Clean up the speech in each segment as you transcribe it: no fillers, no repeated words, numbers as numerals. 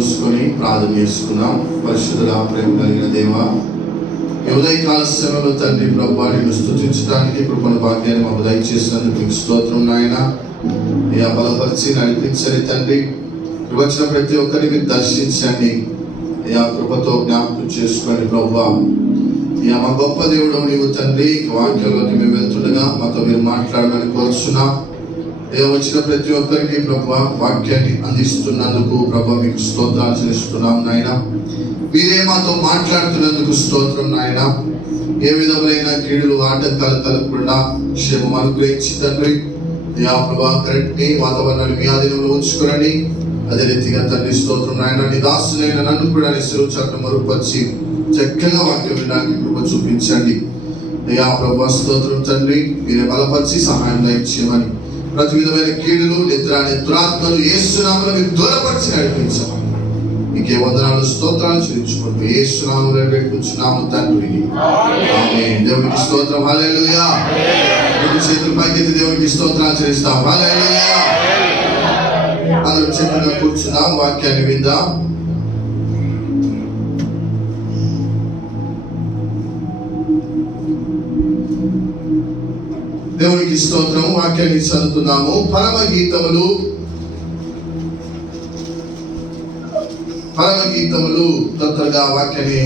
మూసుకొని ప్రార్థన చేసుకున్నాం. పరిశుద్ధుల ప్రేమ కలిగిన దేవ, ఈ ఉదయకాల సమయంలో తండ్రి ప్రభువా నిన్ను స్తుతించడానికి కృపను భాగ్యాన్ని మాకు దయచేసినందుకు మీకు స్తోత్రం నాయన. అయ్యా బలపరిచి నడిపించండి తండ్రి. వచ్చిన ప్రతి ఒక్కరిని మీరు దర్శించండి అయ్యా, కృపతో జ్ఞాపకం చేసుకోండి ప్రభువా. అయ్యా మా గొప్ప దేవుడు నీవు తండ్రి. వాక్యంలోకి మేము వెళ్తుండగా మాతో మీరు మాట్లాడమని కోరుచున్నాం. అయ్యా వచ్చిన ప్రతి ఒక్కరికి ప్రభువా వాక్యాన్ని అందిస్తున్నందుకు ప్రభువా మీకు స్తోత్రాలు చెల్లిస్తున్నాం నాయన. మీరే మాతో మాట్లాడుతున్నందుకు స్తోత్రం నాయన. ఏ విధములైన కీడులు ఆటంకాలు కలగకుండా క్షేమం అనుగ్రహించి తండ్రి అయ్యా ప్రభా కరెక్ట్ని వాతావరణాన్ని మీ ఆధీనంలో ఉంచుకురండి. అదే రీతిగా తండ్రి స్తోత్రం నాయన. నీ దాసునైన నన్ను కూడా నీ శిలువ చాటును మరుపరిచి చక్కగా వాక్యం వినడానికి కృప చూపించండి అయ్యా ప్రభా స్తోత్రం తండ్రి. మీరే బలపరిచి సహాయం దయచేయమని, ప్రతి విధమైన కీడులు నిద్రాత్మలు యేసు నామములో మీరు దూరపరిచి నడిపించమని మీకే వందనాలు స్తోత్రాలు చెల్లించుకుంటూ యేసు నామములో వేడుకుంటున్నాము తండ్రి, ఆమేన్. దేవునికి స్తోత్రం, హల్లెలూయా. రెండు చేతులు పైకెత్తి దేవునికి స్తోత్రాలు చెల్లిస్తాం, హల్లెలూయా. అందరూ చక్కగా కూర్చున్నాం, వాక్యాన్ని విందాం. దేవునికి స్తోత్రం. వాక్యాన్ని చదువుతున్నాము. పరమ గీతములు తొందరగా వాక్యాన్ని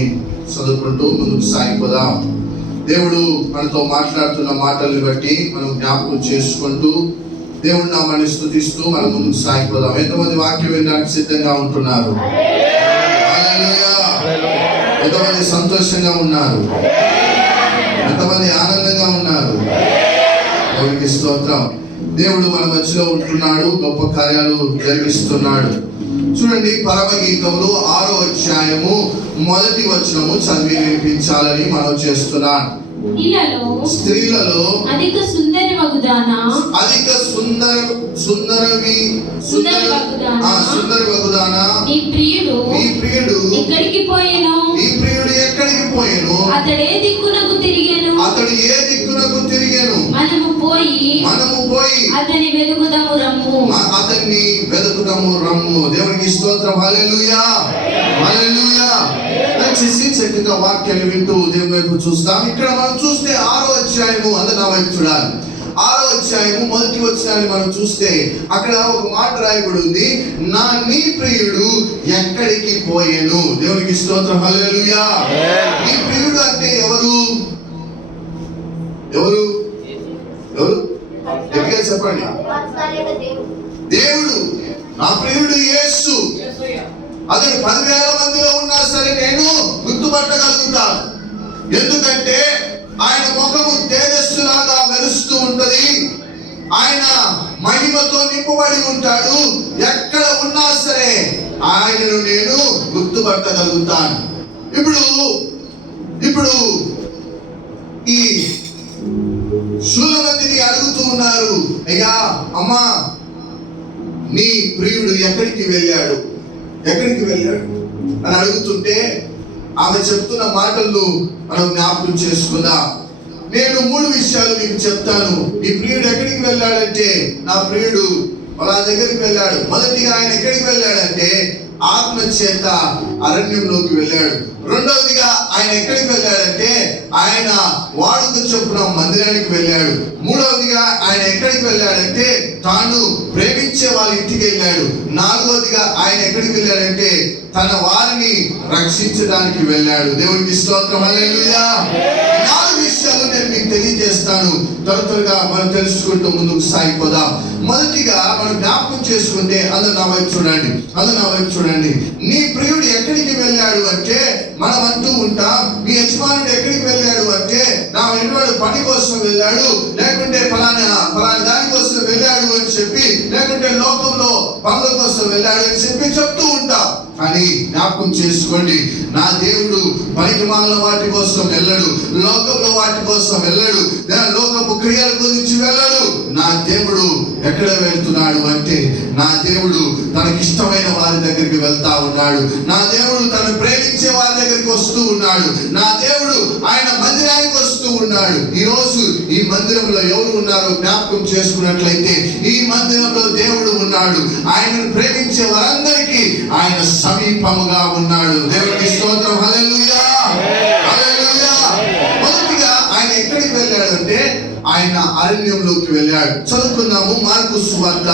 చదువుకుంటూ ముందుకు సాగిపోదాం. దేవుడు మనతో మాట్లాడుతున్న మాటల్ని బట్టి మనం జ్ఞాపకం చేసుకుంటూ దేవుడు నామాన్ని స్తుతిస్తూ మనం ముందుకు సాగిపోదాం. ఎంతమంది వాక్యం వినడానికి సిద్ధంగా ఉంటున్నారు? హల్లెలూయా. ఎంతమంది సంతోషంగా ఉన్నారు? ఎంతమంది ఆనందంగా ఉన్నారు? దేవునికి స్తోత్రం. దేవుడు మన మధ్యలో ఉంటున్నాడు, గొప్ప కార్యాలు జరిగిస్తున్నాడు. చూడండి, పరమగీతములు 6వ అధ్యాయము 1వ వచనము చదివి వినిపించాలని మనం చేస్తున్నాను. స్త్రీలలో అధిక సుందరి వగుదానా నీ ప్రియుడు ఎక్కడికి పోయెను? అతడు ఏ దిక్కునకు తిరిగెను? మనము పోయి అతన్ని వెదుకుదాము రమ్ము. దేవునికి స్తోత్రం, హల్లెలూయా, హల్లెలూయా. దయచేసి చక్కగా వాక్యాన్ని వింటూ దేవుని వైపు చూస్తాం. ఇక్కడ మనం చూస్తే 6వ అధ్యాయము, అందరూ నా వైపు చూడాలి. 6వ అధ్యాయము 1వ వచనాన్ని మనం చూస్తే అక్కడ ఒక మాట రాయబడి ఉంది, నీ ప్రియుడు ఎక్కడికి పోయెను. దేవునికి స్తోత్రం, హల్లెలూయా. నీ ప్రియుడు అంటే ఎవరు? గట్టిగా చెప్పండి. దేవుడు. నా ప్రియుడు యేసు. అతడు 10,000 మందిలో ఉన్నా సరే నేను గుర్తుపట్టగలుగుతాను. ఎందుకంటే ఆయన ముఖము తేజస్సులాగా మెరుస్తూ ఉంటది. ఆయన మహిమతో నింపబడి ఉంటాడు. ఎక్కడ ఉన్నా సరే ఆయనను నేను గుర్తుపట్టగలుగుతాను. ఇప్పుడు ఈ శూలమతిని అడుగుతూ ఉన్నారు, అయ్యా అమ్మా నీ ప్రియుడు ఎక్కడికి వెళ్ళాడు అని అడుగుతుంటే ఆమె చెప్తున్న మాటలను మనం జ్ఞాపకం చేసుకుందాం. నేను 3 విషయాలు మీకు చెప్తాను. నీ ప్రియుడు ఎక్కడికి వెళ్ళాడంటే, నా ప్రియుడు వాళ్ళ దగ్గరికి వెళ్ళాడు. మొదటిగా ఆయన ఎక్కడికి వెళ్ళాడంటే ఆత్మ చేత అరణ్యంలోకి వెళ్ళాడు. రెండవదిగా ఆయన ఎక్కడికి వెళ్ళాడంటే ఆయన వాడుక చొప్పున మందిరానికి వెళ్ళాడు. మూడవదిగా ఆయన ఎక్కడికి వెళ్ళాడంటే తాను ప్రేమించే వాళ్ళ ఇంటికి వెళ్ళాడు. నాలుగవదిగా ఆయన ఎక్కడికి వెళ్ళాడంటే తన వారిని రక్షించడానికి వెళ్ళాడు. దేవునికి స్తోత్రం, హల్లెలూయా. 4 విషయాలు నేను మీకు తెలియజేస్తాను. త్వరగా మనం తెలుసుకుంటూ ముందుకు సాగిపోదాం. మొదటిగా మనం జ్ఞాపకం చేసుకుంటే అందరూ నా వైపు చూడండి. నీ ప్రియుడు ఎక్కడికి వెళ్ళాడు అంటే మనం అంటూ ఉంటాం, మీ యజమానుడు ఎక్కడికి వెళ్ళాడు అంటే నా వెంటవాడు పని కోసం వెళ్ళాడు, లేకుంటే ఫలానా దాని కోసం వెళ్ళాడు అని చెప్పి, లేకుంటే లోకంలో పనుల కోసం వెళ్ళాడు అని చెప్పి చెప్తూ ఉంటాం. కానీ జ్ఞాపకం చేసుకోండి, నా దేవుడు పనికిమాలిన వాటి కోసం వెళ్ళడు, లోకంలో వాటి కోసం వెళ్ళడు, లోకపు క్రియల గురించి వెళ్ళడు. నా దేవుడు ఎక్కడ వెళ్తున్నాడు అంటే నా దేవుడు తనకిష్టమైన వారి దగ్గరికి వెళ్తా ఉన్నాడు. నా దేవుడు తను ప్రేమించే వారి దగ్గరికి వస్తూ ఉన్నాడు. నా దేవుడు ఆయన మందిరానికి వస్తూ ఉన్నాడు. ఈ రోజు ఈ మందిరంలో ఎవరు ఉన్నారో జ్ఞాపకం చేసుకున్నట్లయితే ఈ మందిరంలో దేవుడు ఉన్నాడు. ఆయనను ప్రేమించే వారందరికీ ఆయన సమీప సమీపముగా ఉన్నాడు. దేవునికి స్తోత్రం. హల్లెలూయా, హల్లెలూయా. మొదటిగా ఆయన ఎక్కడికి వెళ్ళాడంటే ఆయన అరణ్యంలోకి వెళ్ళాడు. చదువుకున్నాము మార్కు సువార్త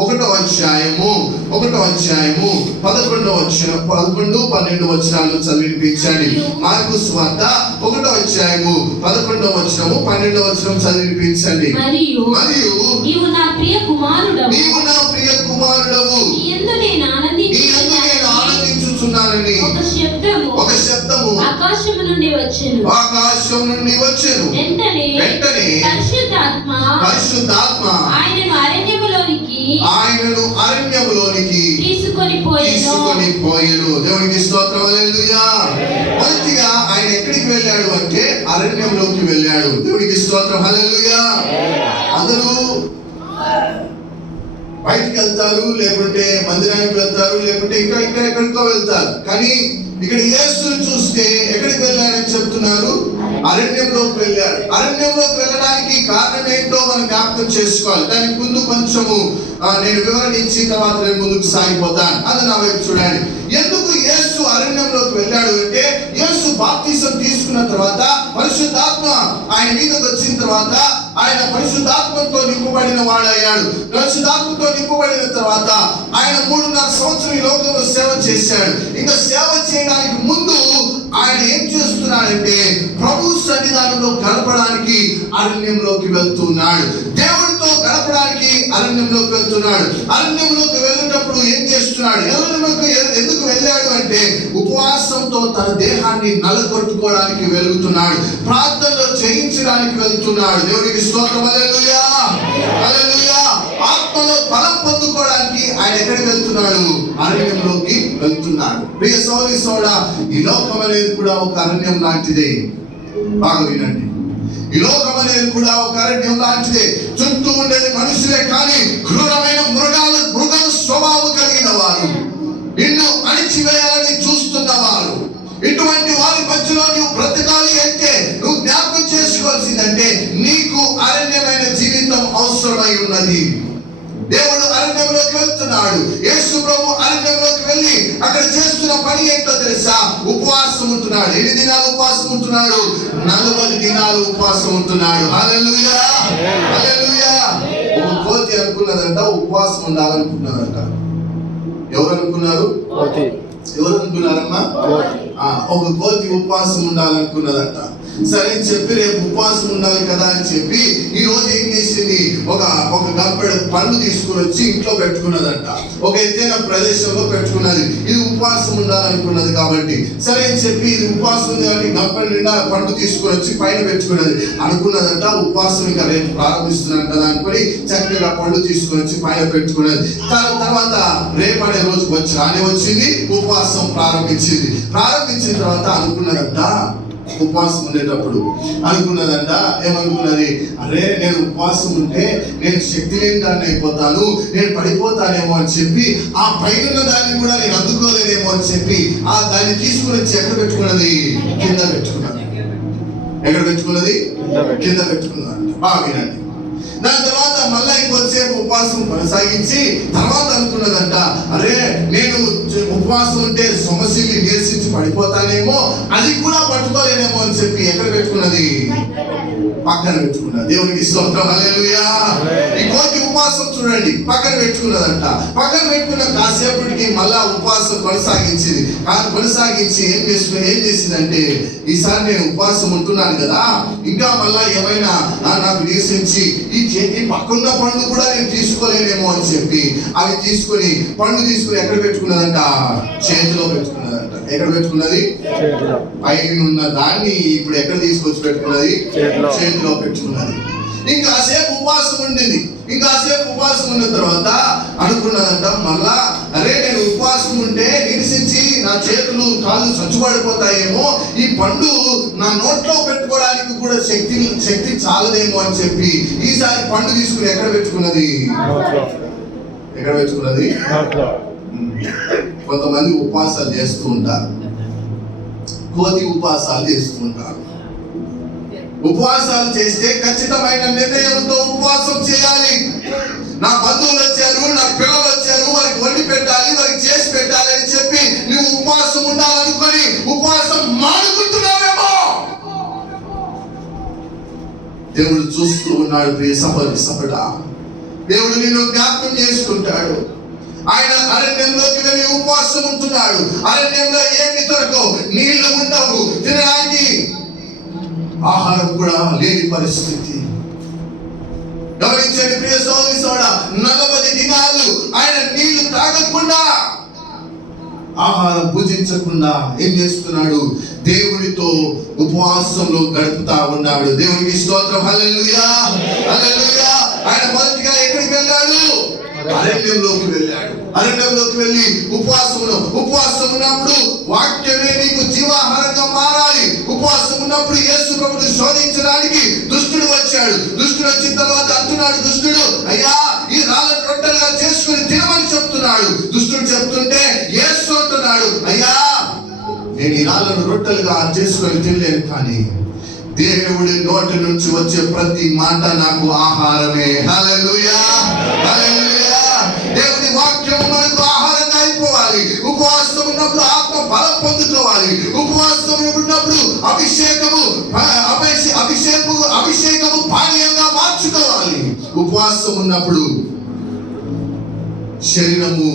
1వ అధ్యాయము 11-12 వచనాలు చదివినిపించండి. మార్కు సువార్త 1వ అధ్యాయము 11వ వచనము 12వ వచనం చదివినిపించండి. మరియు నీవు నా ప్రియ కుమారుడవు, నీ యందు నేను ఆనందించుచున్నానని ఒక శబ్దము ఆకాశము నుండి వచ్చెను. వెంటనే పరిశుద్ధాత్మ ఆయనను అరణ్యములోనికి తీసుకొని పోయెను. దేవునికి స్తోత్రం. హల్లెలూయా. మొదటిగా ఆయన ఎక్కడికి వెళ్ళాడు అంటే అరణ్యంలోకి వెళ్ళాడు. దేవునికి స్తోత్రం. హల్లెలూయా. అందరూ బయటికి వెళ్తారు, లేకుంటే మందిరానికి వెళ్తారు, లేకుంటే ఇంకా ఎక్కడికో వెళ్తారు. కానీ ఇక్కడ యేసును చూస్తే ఎక్కడికి వెళ్ళాడని చెప్తున్నారు? అరణ్యంలోకి వెళ్ళాడు. అరణ్యంలోకి వెళ్ళడానికి కారణం ఏంటో మనం జ్ఞాపకం చేసుకోవాలి. దానికి ముందు కొంచెము నేను వివరణ ఇచ్చిన తర్వాత నేను ముందుకు సాగిపోతాను. అది నా వైపు చూడండి. ఎందుకు యేసు అరణ్యంలోకి వెళ్ళాడు అంటే యేసు బాప్తిసం తీసుకున్న తర్వాత పరిశుద్ధాత్మ ఆయన మీదకి వచ్చిన తర్వాత ఆయన పరిశుద్ధాత్మతో నింపబడిన వాడయ్యాడు. పరిశుద్ధాత్మతో నింపబడిన తర్వాత ఆయన 3.5 సంవత్సరం ఈ లోకంలో సేవ చేశాడు. ఇంకా సేవ చేయడానికి ముందు ఆయన ఏం చేస్తున్నాడంటే ప్రభు సన్నిధానంలో గడపడానికి అరణ్యంలోకి వెళ్తున్నాడు. దేవుడితో గడపడానికి అరణ్యంలోకి వెళ్తున్నాడు. అరణ్యంలోకి వెళ్ళేటప్పుడు ఏం చేస్తున్నాడు? ఎందుకు వెళ్ళాడు అంటే ఉపవాసంతో తన దేహాన్ని నలగొట్టుకోవడానికి వెళ్తున్నాడు. ప్రార్థనలో జయించడానికి వెళ్తున్నాడు. దేవునికి స్తోత్రం. హల్లెలూయా, హల్లెలూయా. ఆత్మలో బలం పొందుకోవడానికి ఆయన ఎక్కడికి వెళ్తున్నాడు? అరణ్యంలోకి వెళ్తున్నాడు. ప్రియ సోదరి సోదరా, ఈ లోకం అనేది కూడా ఒక అరణ్యం లాంటిదే. బాగా వినండి. ఈ లోకం అనేది కూడా ఒక అరణ్యం లాంటిదే. చుట్టూ ఉండేది మనుషులే, కానీ క్రూరమైన మృగాల స్వభావం కలిగిన వారు, నిన్ను అణిచివేయాలని చూస్తున్నవారు. ఇటువంటి వారి మధ్యలో నువ్వు బ్రతకాలి అంటే నువ్వు జ్ఞాపకం చేసుకోవాల్సిందంటే నీకు అరణ్యమైన జీవితం అవసరమై ఉన్నది. దేవుడు అరణ్యంలోకి వెళ్తున్నాడు. యేసు ప్రభు అరణ్యంలోకి వెళ్ళి అక్కడ చేస్తున్న పని ఏంటో తెలుసా? ఉపవాసం ఉంటున్నాడు. ఎన్ని దినాలు ఉపవాసం ఉంటున్నాడు? 40 దినాలు ఉపవాసం ఉంటున్నాడు. హల్లెలూయా, హల్లెలూయా. ఒక కోతి అనుకున్నదంట ఉపవాసం ఉండాలనుకున్నదంట. ఎవరు అనుకున్నారు? ఎవరు అనుకున్నారమ్మా? ఒక కోతి ఉపవాసం ఉండాలనుకున్నదంట. సరే చెప్పి రేపు ఉపవాసం ఉండాలి కదా అని చెప్పి ఈ రోజు ఏం చేసింది? ఒక గంపెడు పండు తీసుకుని వచ్చి ఇంట్లో పెట్టుకున్నదంట. ఒక ఎత్తైన ప్రదేశంలో పెట్టుకున్నది. ఇది ఉపవాసం ఉండాలనుకున్నది కాబట్టి సరే అని చెప్పి ఇది ఉపవాసం ఉంది కాబట్టి గంపెడు నిండా పండు తీసుకుని వచ్చి పైన పెట్టుకున్నది. అనుకున్నదంట ఉపవాసం ఇంకా రేపు ప్రారంభిస్తున్నాను కదా అనుకుని చక్కగా పండు తీసుకుని వచ్చి పైన పెట్టుకున్నది. తర్వాత రేపు అనే రోజు వచ్చింది, ఉపవాసం ప్రారంభించిన తర్వాత అనుకున్నదంట, ఉపవాసం ఉండేటప్పుడు అనుకున్నదంట, ఏమనుకున్నది? అరే నేను ఉపవాసం ఉంటే నేను శక్తి లేని దాన్ని అయిపోతాను, నేను పడిపోతానేమో అని చెప్పి ఆ పైన దాన్ని కూడా నేను అందుకోలేనేమో అని చెప్పి దాన్ని తీసుకుని వచ్చి ఎక్కడ పెట్టుకున్నది? కింద పెట్టుకున్నది. ఎక్కడ పెట్టుకున్నది? కింద పెట్టుకున్నదంట. బాగా వినండి. దాని తర్వాత మళ్ళా ఇంకొంతసేపు ఉపవాసం కొనసాగించి తర్వాత అనుకున్నదంట, అరే నేను ఉపవాసం ఉంటే సొమసిల్లి నీరసించి పడిపోతానేమో, అది కూడా పట్టుకోలేనేమో అని చెప్పి ఎక్కడ పెట్టుకున్నది? పక్కన పెట్టుకున్నది. దేవునికి స్తోత్రం. హల్లెలూయా. ఈ కోతి ఉపవాసం చూడండి పక్కన పెట్టుకున్నదంట. పక్కన పెట్టుకున్న కాసేపటికి మళ్ళా ఉపవాసం కొనసాగించి ఏం చేసిందంటే, ఈసారి నేను ఉపవాసం ఉంటున్నాను కదా, ఇంకా మళ్ళా ఏమైనా నాకు నీరసించి ఈ పక్కన్న పండు కూడా నేను తీసుకోలేనేమో అని చెప్పి అవి పండు తీసుకుని ఎక్కడ పెట్టుకున్నదంట? చేతిలో పెట్టుకున్నదంట. ఎక్కడ పెట్టుకున్నది? పైన ఉన్న దాన్ని ఇప్పుడు ఎక్కడ తీసుకొచ్చి పెట్టుకున్నది? చేతిలో పెట్టుకున్నది. ఇంకాసేపు ఉపవాసం ఉన్న తర్వాత అనుకున్నదంట మళ్ళా, అరే నేను ఉపవాసం ఉంటే నిరసించి నా చేతులు కాళ్ళు చచ్చుబడిపోతాయేమో, ఈ పండు నా నోట్లో పెట్టుకోవడానికి కూడా శక్తి చాలదేమో అని చెప్పి ఈసారి పండు తీసుకుని ఎక్కడ పెట్టుకున్నది? కొంతమంది ఉపవాసాలు చేస్తూ ఉంటారు, కోతి ఉపవాసాలు చేస్తూ ఉంటారు. ఉపవాసాలు చేస్తే ఖచ్చితమైన నిర్ణయంతో ఉపవాసం చేయాలి. నా బంధువులు వచ్చారు, నా పిల్లలు వచ్చారు, వారికి వండి పెట్టాలి, వారికి చేసి పెట్టాలి దేవుడు చూస్తూ ఉన్నాడు. ప్రియ సహోదరా, దేవుడు నిన్ను జ్ఞాపకం చేసుకుంటాడు. ఆయన అరణ్యంలోకి వెళ్ళి ఉపవాసం ఉంటున్నాడు. అరణ్యంలో ఏమి దొరకవు, నీళ్లు ఉండవు, తినడానికి ఆహారం కూడా లేని పరిస్థితి. గమనించండి ప్రియ సహోదరా, 40 దినాలు ఆయన నీళ్లు తాగకుండా, ఆహారం భుజించకుండా ఏం చేస్తున్నాడు? దేవునితో ఉపవాసంలో గడుపుతా ఉన్నాడు. దేవునికి స్తోత్రం. హల్లెలూయా, హల్లెలూయా. ఆయన మొదటిగా ఎక్కడికి వెళ్ళాడు? అరణ్యంలోకి వెళ్ళాడు. అరణ్యంలోకి వెళ్ళి ఉపవాసం ఉన్నప్పుడు వాక్యమే నీకు జీవాహారంగా మారాలి. ఉపవాసం ఉన్నప్పుడు యేసు ప్రభువును శోధించడానికి దుష్టుడు వచ్చాడు. దుష్టుడు వచ్చిన తర్వాత అంటున్నాడు దుష్టుడు, అయ్యా ఈ రాళ్ళను రొట్టెలుగా చేసుకుని తినమని చెప్తున్నాడు. దుష్టుడు చెప్తుంటే యేసు అంటున్నాడు, అయ్యా నేను ఈ రాళ్ళను రొట్టెలుగా చేసుకొని తినలేను, కానీ దేవుడి నోటి నుంచి వచ్చే ప్రతి మాట నాకు ఆహారమే. హల్లెలూయా, హల్లెలూయా. దేవుడి వాక్యం మనకు ఆహారంగా అయిపోవాలి. ఉపవాసం ఉన్నప్పుడు ఆత్మ బలం పొందుకోవాలి. ఉపవాసం ఉన్నప్పుడు అభిషేకము పానీయంగా మార్చుకోవాలి. ఉపవాసం ఉన్నప్పుడు శరీరము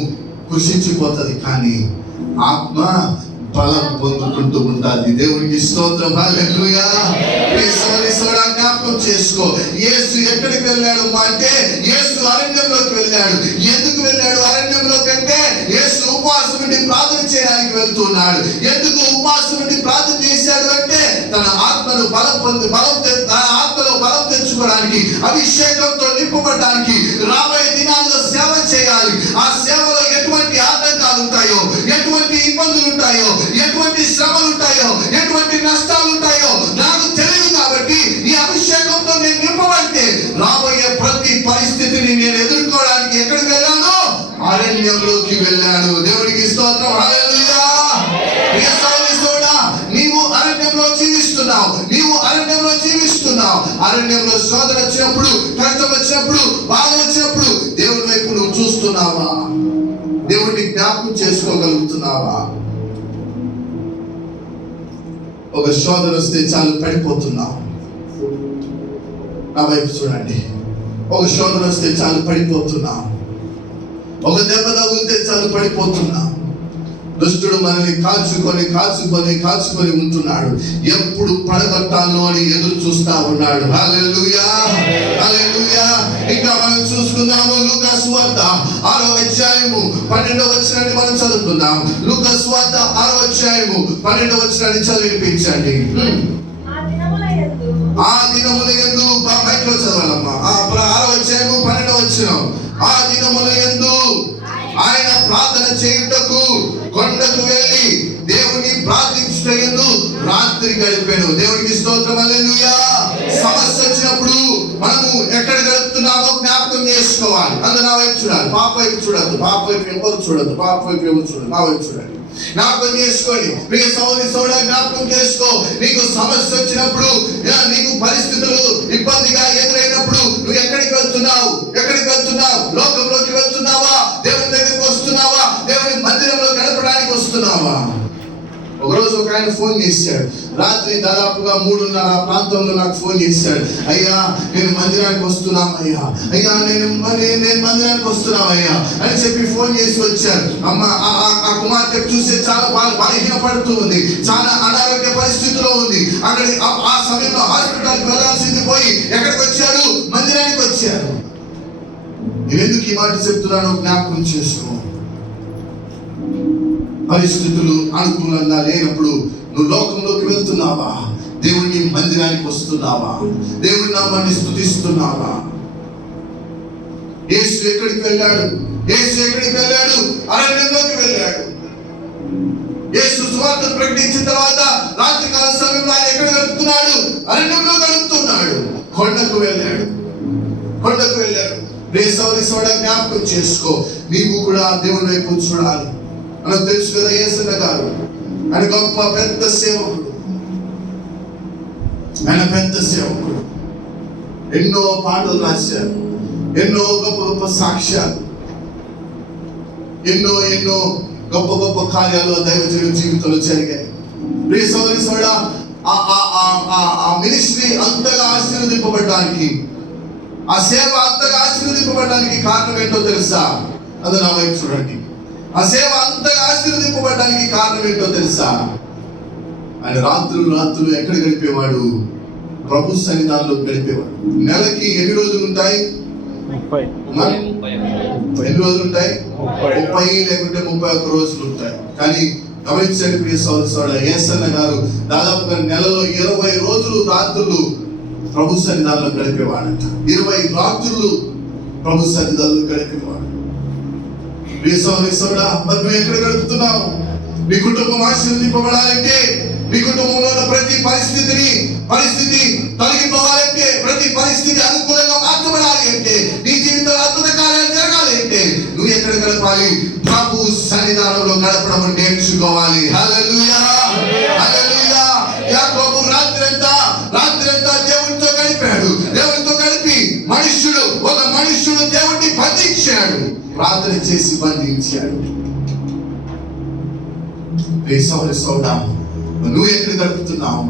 కృషించిపోతుంది, కానీ ఆత్మ బలం పొందుకుంటూ ఉండాలి. దేవునికి స్తోత్రం. హల్లెలూయా. జ్ఞాపకం చేసుకో, యేసు ఎక్కడికి వెళ్ళాడు అంటే యేసు అరణ్యంలోకి వెళ్ళాడు. ఎందుకు వెళ్ళాడు అరణ్యంలోకి అంటే యేసు ఉపవాసం నుండి ప్రార్థన చేయడానికి వెళ్తున్నాడు. ఎందుకు ఉపవాసం నుండి ప్రార్థన చేశాడు అంటే తన ఆత్మను తన ఆత్మలో బలం తెచ్చుకోవడానికి, అభిషేకంతో నింపబడడానికి, రాబోయే దినాల్లో సేవ చేయాలి. ఆ సేవలో ఎటువంటి ఆటంకాలు ఉంటాయో, ఎటువంటి ఇబ్బందులు ఉంటాయో, ఎటువంటి శ్రమలు ఉంటాయో, ఎటువంటి నష్టాలు ఉంటాయో నాకు తెలియదు. కాబట్టి ఈ అభిషేకంతో నేను నింపబడితే రాబోయే ప్రతి పరిస్థితిని నేను ఎదుర్కోవడానికి ఎక్కడికి వెళ్ళాను? అరణ్యంలోకి వెళ్ళాను. దేవుడికి స్తోత్రం. హల్లెలూయా. ప్రియ సహోదరుడా, నీవు అరణ్యంలో జీవిస్తున్నావు. అరణ్యంలో శోధన వచ్చినప్పుడు, కష్టం వచ్చినప్పుడు, బాధ వచ్చినప్పుడు దేవుడి వైపు నువ్వు చూస్తున్నావా? దేవుడిని జ్ఞాపకం చేసుకోగలుగుతున్నావా? ఒక శోధన వస్తే చాలు పడిపోతున్నావు. నా వైపు చూడండి. ఒక శోధన వస్తే చాలు పడిపోతున్నావు. ఒక దెబ్బ తగిలితే చాలు పడిపోతున్నావు. దుష్టుడు మనల్ని కాల్చుకొని ఉంటున్నాడు. ఎప్పుడు పడగొట్టాలో అని ఎదురు చూస్తా ఉన్నాడు. హల్లెలూయా, హల్లెలూయా. ఇంకా మనం చూసుకుందాము లూకా సువార్త 6వ అధ్యాయము 12వ వచనాన్ని మనం చదువుకుందాం. లూకా సువార్త 6వ అధ్యాయము 12వ వచనాన్ని చదివించండి. ఆ దినముల యందు బైబిల్లో చదవాలమ్మా. 6వ అధ్యాయము 12వ వచనం. ఆ దినముల యందు ఆయన ప్రార్థన చేయుటకు కొండకు వెళ్ళి దేవుని ప్రార్థించుటయందు రాత్రి గడిపాను. దేవునికి స్తోత్రం. హల్లెలూయా. సమస్య వచ్చినప్పుడు మనము ఎక్కడ గడుపుతున్నామో జ్ఞాపకం చేసుకోవాలి. అందరూ నా వైపు చూడాలి. పాప వైపు చూడద్దు, పాప వైపు ఎవరు చూడద్దు, పాప వైపు ఎవరు చూడదు, నా వైపు చూడండి. జ్ఞాపకం చేసుకోండి. ప్రియ సహోదరుడా, జ్ఞాపకం చేసుకో. నీకు సమస్య వచ్చినప్పుడు, నీకు పరిస్థితులు ఇబ్బందిగా ఎదురైనప్పుడు నువ్వు ఎక్కడికి వెళ్తున్నావు? లోకంలోకి వెళ్తున్నావా? దేవుని దగ్గరికి వస్తున్నావా? దేవుని మందిరంలో గడపడానికి వస్తున్నావా? ఒకరోజు ఒక ఆయన ఫోన్ చేశాడు. రాత్రి దాదాపుగా 3:30 ప్రాంతంలో నాకు ఫోన్ చేశాడు. అయ్యా నేను మందిరానికి వస్తున్నామయ్యా, నేను మందిరానికి వస్తున్నామయ్యా అని చెప్పి ఫోన్ చేసి వచ్చారు. అమ్మ ఆ కుమార్తె చూస్తే చాలా బలహీనపడుతూ ఉంది, చాలా అనారోగ్య పరిస్థితిలో ఉంది. అక్కడ ఆ సమయంలో హాస్పిటల్కి వెళ్ళాల్సింది పోయి ఎక్కడికి వచ్చారు? మందిరానికి వచ్చారు. నేను ఎందుకు ఈ మాట చెప్తున్నానో జ్ఞాపకం చేసుకో. పరిస్థితులు అనుకూలంగా లేనప్పుడు నువ్వు లోకంలోకి వెళ్తున్నావా? దేవుని మందిరానికి వస్తున్నావా? దేవుని నామాన్ని స్తుతిస్తున్నావా? యేసు ఎక్కడికి వెళ్ళాడు? అరణ్యంలోకి వెళ్ళాడు. యేసు సువార్త ప్రకటించిన తర్వాత రాత్రికాల సమయంలో ఆయన ఎక్కడ గడుపుతున్నాడు? అరణ్యంలో గడుపుతున్నాడు. కొండకు వెళ్ళాడు. ప్రియ సహోదరుడా, జ్ఞాపకం చేసుకో. నీవు కూడా దేవుని వైపు చూడాలి. మనకు తెలుసు కదా, యేసయ్య గారు ఆయన గొప్ప పెద్ద సేవకుడు. ఎన్నో పాటలు రాశారు, ఎన్నో గొప్ప సాక్ష్యాలు, ఎన్నో గొప్ప కార్యాలు దైవజనుల జీవితంలో జరిగాయి. ప్రియ సహోదరుడా, ఆ మినిస్ట్రీ అంతగా ఆశీర్వదింపబడడానికి, ఆ సేవ అంతగా ఆశీర్వదింపబడడానికి కారణం ఏంటో తెలుసా? అది నా వైపు చూడండి. ఆ సేవ అంతగా ఆశీర్వదింపబడడానికి కారణం ఏంటో తెలుసా? ఆయన రాత్రులు ఎక్కడ గడిపేవాడు? ప్రభు సన్నిధానంలో గడిపేవాడు. నెలకి ఎన్ని రోజులు ఉంటాయి? 30. ఎన్ని రోజులు ఉంటాయి? 30 లేకుంటే 31 రోజులు ఉంటాయి. కానీ గమనించండి ప్రియ సోదరుడా, యేసన్న గారు దాదాపుగా నెలలో 20 రోజులు రాత్రులు ప్రభు సన్నిధానంలో గడిపేవాడంట. 20 రాత్రులు ప్రభు సన్నిధానంలో గడిపేవాడు. ప్రియ సోదరుడా, మరి నువ్వు ఎక్కడ గడుపుతున్నావు? నీ కుటుంబం ఆశీర్వదింపబడాలంటే, నీ కుటుంబంలో ఉన్న ప్రతి పరిస్థితి తొలగిపోవాలంటే, ప్రతి పరిస్థితి అనుకూలంగా మార్చబడాలి అంటే, నీ జీవితంలో అద్భుత కార్యాలు జరగాలి అంటే నువ్వు ఎక్కడ గడపాలి? ప్రభు సన్నిధానంలో గడపడం నేర్చుకోవాలి. హల్లెలూయా, హల్లెలూయా. యాకోబు రాత్రంతా దేవునితో గడిపాడు. దేవునితో గడిపి ఒక మనుష్యుడు దేవుడిని బంధించాడు, ప్రార్థన చేసి బంధించాడు. నువ్వు ఎక్కడ గడుపుతున్నావు?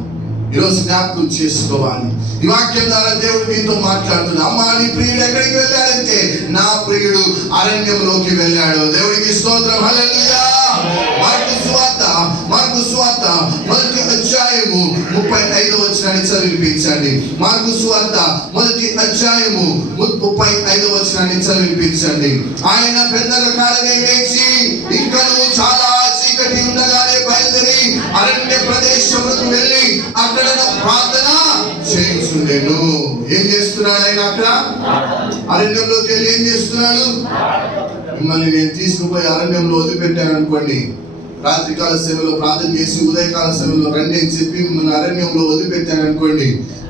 ఈరోజు జ్ఞాపకం చేసుకోవాలి. ఈ వాక్యం ద్వారా దేవుడు నీతో మాట్లాడుతున్నా. అమ్మా, నీ ప్రియుడు ఎక్కడికి వెళ్ళాడంటే, నా ప్రియుడు అరణ్యంలోకి వెళ్ళాడు. దేవుడికి స్తోత్రం. హల్లెలూయా. మార్కు సువార్త 1వ అధ్యాయము 35వ వచనాన్ని చదివించండి. మార్కు సువార్త 1వ అధ్యాయము 35వ వచనాన్ని చదివించండి. ఆయన పెద్దల కాడనే లేచి ఇంకను చాలా చీకటి ఉండగానే బయలుదేరి అరణ్య ప్రదేశములకు వెళ్ళి అక్కడ ప్రార్థన చేయించుండెను. ఏం చేస్తున్నాడు ఆయన? అక్కడ అరణ్యంలోకి వెళ్ళి ఏం చేస్తున్నాడు? మిమ్మల్ని నేను తీసుకుపోయి అరణ్యంలో వదిలిపెట్టాను అనుకోండి, రాత్రికాల సేవలో ప్రార్థన చేసి ఉదయకాల సేవలో రండి అని చెప్పి మిమ్మల్ని అరణ్యంలో వదిలిపెట్టాను అనుకోండి,